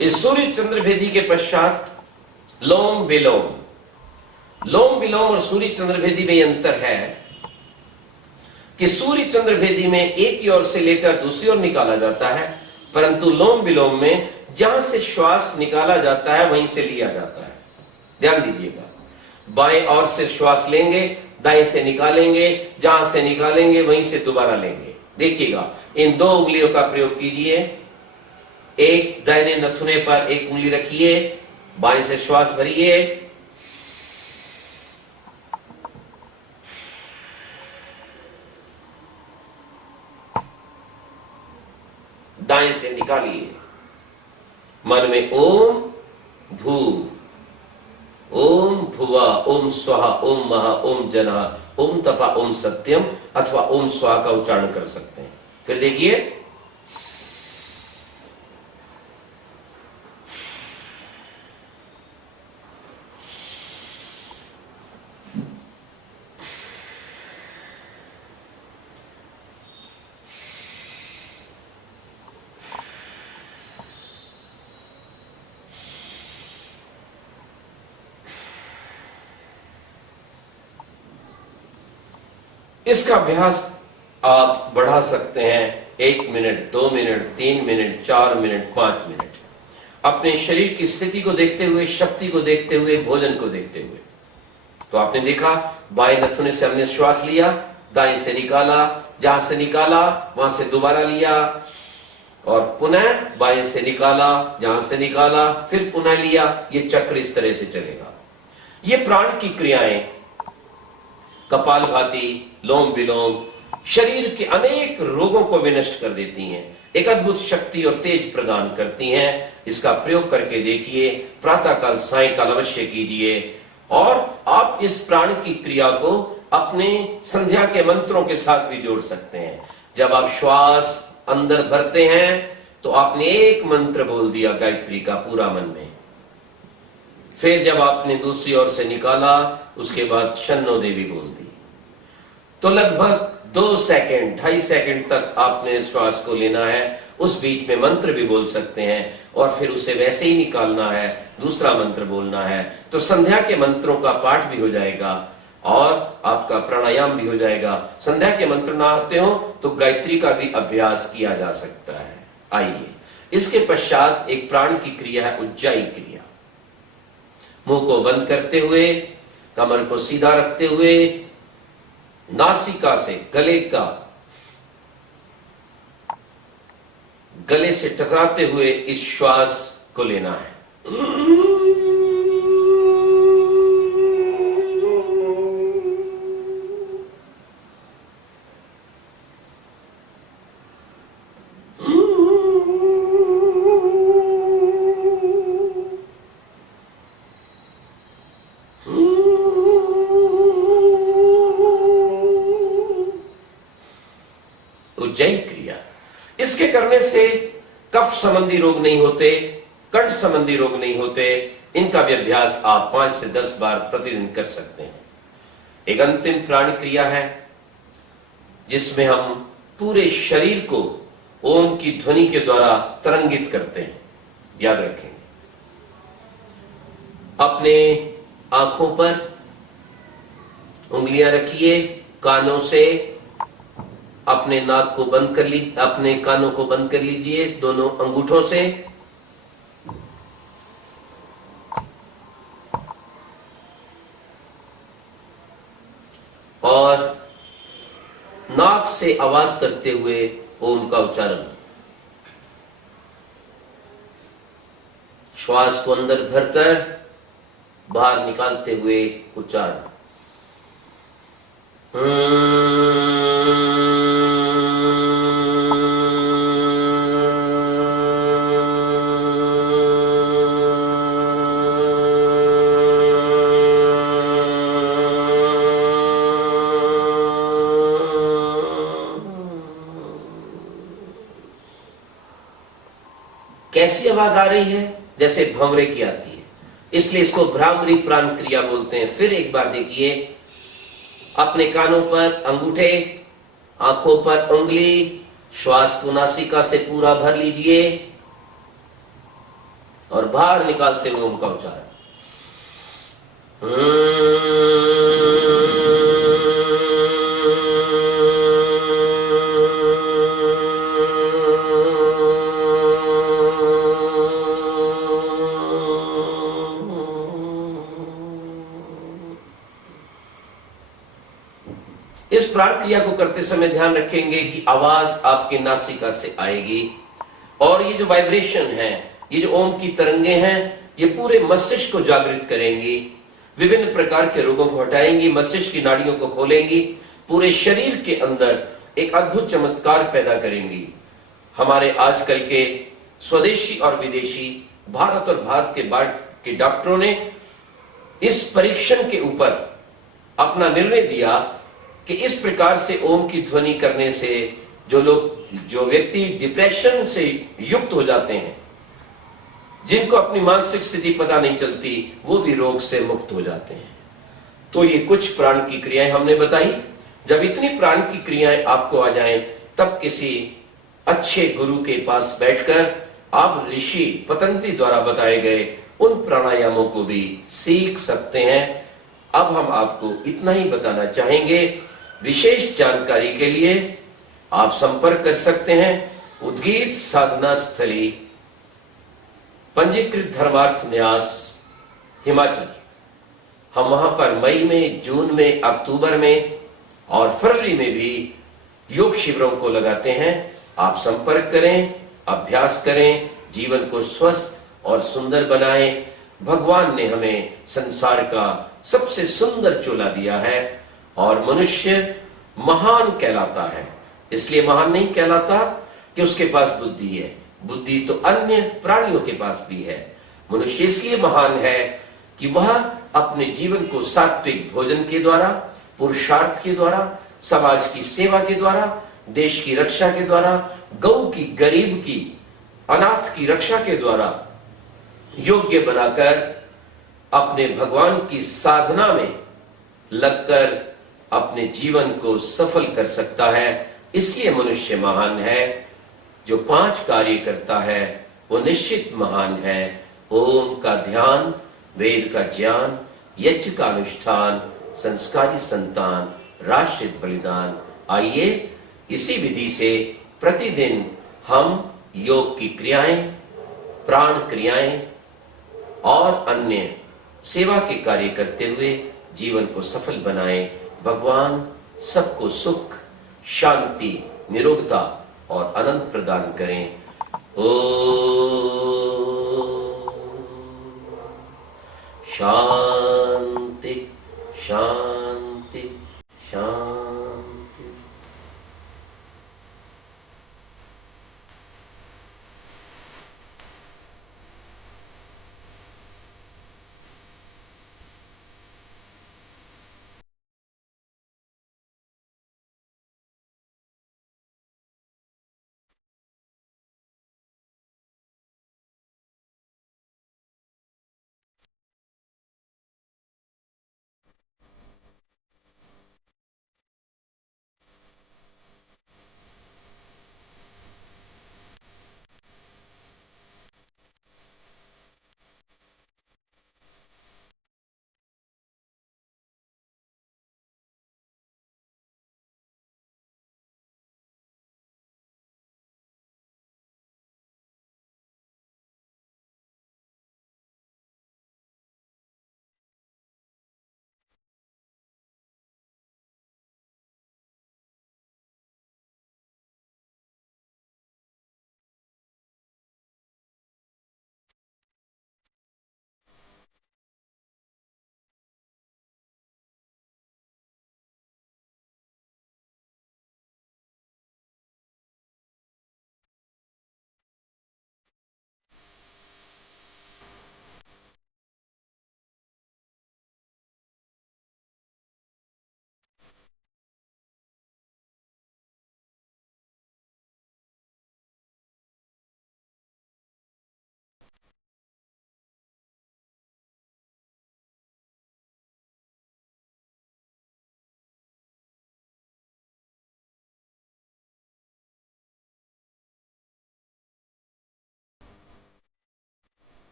इस सूर्य चंद्रभेदी के पश्चात लोम विलोम। लोम विलोम और सूर्य चंद्रभेदी में अंतर है कि सूर्य चंद्रभेदी में एक ही ओर से लेकर दूसरी ओर निकाला जाता है, परंतु लोम विलोम में जहां से श्वास निकाला जाता है वहीं से लिया जाता है। ध्यान दीजिएगा। बाएं ओर से श्वास लेंगे, दाएं से निकालेंगे, जहां से निकालेंगे वहीं से दोबारा लेंगे। देखिएगा। इन दो उंगलियों का प्रयोग कीजिए। एक दाहिने नथुने पर एक उंगली रखिए, बाएं से श्वास भरिए, दाएं से निकालिए। मन में ओम भू, ओम भू, भुवा, ओम स्वाहा, ओम महा, ओम जनः, ओम तपा, ओम सत्यम अथवा ओम स्वाहा का उच्चारण कर सकते हैं। फिर देखिए, इसका अभ्यास आप बढ़ा सकते हैं 1 minute, 2 minute, 3 minute, 4 minute, 5 minute, अपने शरीर की स्थिति को देखते हुए, शक्ति को देखते हुए, भोजन को देखते हुए। तो आपने देखा, बाएं नथुने से हमने श्वास लिया, दाएं से निकाला, जहां से निकाला वहां से दोबारा लिया, और पुनः बाएं से निकाला, जहां से निकाला फिर पुनः लिया। ये चक्र इस तरह से चलेगा। ये प्राण की क्रियाएं कपालभाति, लोम विलोम शरीर के अनेक रोगों को विनष्ट कर देती हैं, एक अद्भुत शक्ति और तेज प्रदान करती हैं। इसका प्रयोग करके देखिए, प्रातःकाल सायंकाल अवश्य कीजिए। और आप इस प्राण की क्रिया को अपने संध्या के मंत्रों के साथ भी जोड़ सकते हैं। जब आप श्वास अंदर भरते हैं तो आपने एक मंत्र बोल दिया गायत्री का पूरा मन में, फिर जब आपने दूसरी ओर से निकाला उसके बाद शन्नो देवी बोल दी। तो लगभग 2 सेकंड, 2.5 सेकंड तक आपने श्वास को लेना है। उस बीच में मंत्र भी बोल सकते हैं और फिर उसे वैसे ही निकालना है, दूसरा मंत्र बोलना है। तो संध्या के मंत्रों का पाठ भी हो जाएगा और आपका प्राणायाम भी हो जाएगा। संध्या के मंत्र ना आते हो तो गायत्री का भी अभ्यास किया जा सकता है। आइए, इसके पश्चात एक प्राण की क्रिया है उज्जाई क्रिया। मुंह को बंद करते हुए, कमर को सीधा रखते हुए, नासिका से गले से टकराते हुए इस श्वास को लेना है। उज्जयी क्रिया, इसके करने से कफ संबंधी रोग नहीं होते, कंठ संबंधी रोग नहीं होते। इनका भी अभ्यास आप 5 से 10 बार प्रतिदिन कर सकते हैं। एक अंतिम प्राण क्रिया है जिसमें हम पूरे शरीर को ओम की ध्वनि के द्वारा तरंगित करते हैं। याद रखेंगे, अपने आंखों पर उंगलियां रखिए, कानों से अपने नाक को बंद कर लीजिए, अपने कानों को बंद कर लीजिए दोनों अंगूठों से, और नाक से आवाज करते हुए ओम का उच्चारण। श्वास को अंदर भरकर बाहर निकालते हुए उच्चारण। कैसी आवाज आ रही है? जैसे भंवरे की आती है, इसलिए इसको भ्रामरी प्राण क्रिया बोलते हैं। फिर एक बार देखिए, अपने कानों पर अंगूठे, आंखों पर उंगली, श्वास को नासिका से पूरा भर लीजिए और बाहर निकालते हुए उनका उच्चारण। इस प्राण क्रिया को करते समय ध्यान रखेंगे कि आवाज आपके नासिका से आएगी और ये जो वाइब्रेशन है, ये जो ओम की तरंगे हैं, ये पूरे मस्तिष्क को जागृत करेंगी, विभिन्न प्रकार के रोगों को हटाएंगी, मस्तिष्क की नाड़ियों को खोलेंगी, पूरे शरीर के अंदर एक अद्भुत चमत्कार पैदा करेंगी। हमारे आजकल के स्वदेशी और विदेशी, भारत और भारत के बाहर के डॉक्टरों ने इस परीक्षण के ऊपर अपना निर्णय दिया कि इस प्रकार से ओम की ध्वनि करने से जो व्यक्ति डिप्रेशन से युक्त हो जाते हैं, जिनको अपनी मानसिक स्थिति पता नहीं चलती, वो भी रोग से मुक्त हो जाते हैं। तो ये कुछ प्राण की क्रियाएं हमने बताई। जब इतनी प्राण की क्रियाएं आपको आ जाएं, तब किसी अच्छे गुरु के पास बैठकर आप ऋषि पतंजलि द्वारा बताए गए उन प्राणायामों को भी सीख सकते हैं। अब हम आपको इतना ही बताना चाहेंगे। विशेष जानकारी के लिए आप संपर्क कर सकते हैं उद्गीत साधना स्थली, पंजीकृत धर्मार्थ न्यास, हिमाचल। हम वहां पर मई में, जून में, अक्टूबर में और फरवरी में भी योग शिविरों को लगाते हैं। आप संपर्क करें, अभ्यास करें, जीवन को स्वस्थ और सुंदर बनाएं। भगवान ने हमें संसार का सबसे सुंदर चोला दिया है और मनुष्य महान कहलाता है। इसलिए महान नहीं कहलाता कि उसके पास बुद्धि है, बुद्धि तो अन्य प्राणियों के पास भी है। मनुष्य इसलिए महान है कि वह अपने जीवन को सात्विक भोजन के द्वारा, पुरुषार्थ के द्वारा, समाज की सेवा के द्वारा, देश की रक्षा के द्वारा, गौ की, गरीब की, अनाथ की रक्षा के द्वारा योग्य बनाकर अपने भगवान की साधना में लगकर अपने जीवन को सफल कर सकता है। इसलिए मनुष्य महान है। जो 5 कार्य करता है वो निश्चित महान है। ओम का ध्यान, वेद का ज्ञान, यज्ञ का अनुष्ठान, संस्कारी संतान, राष्ट्रित बलिदान। आइए इसी विधि से प्रतिदिन हम योग की क्रियाएं, प्राण क्रियाएं और अन्य सेवा के कार्य करते हुए जीवन को सफल बनाएं। भगवान सबको सुख, शांति, निरोगता और आनंद प्रदान करें। ओम शांति शांति।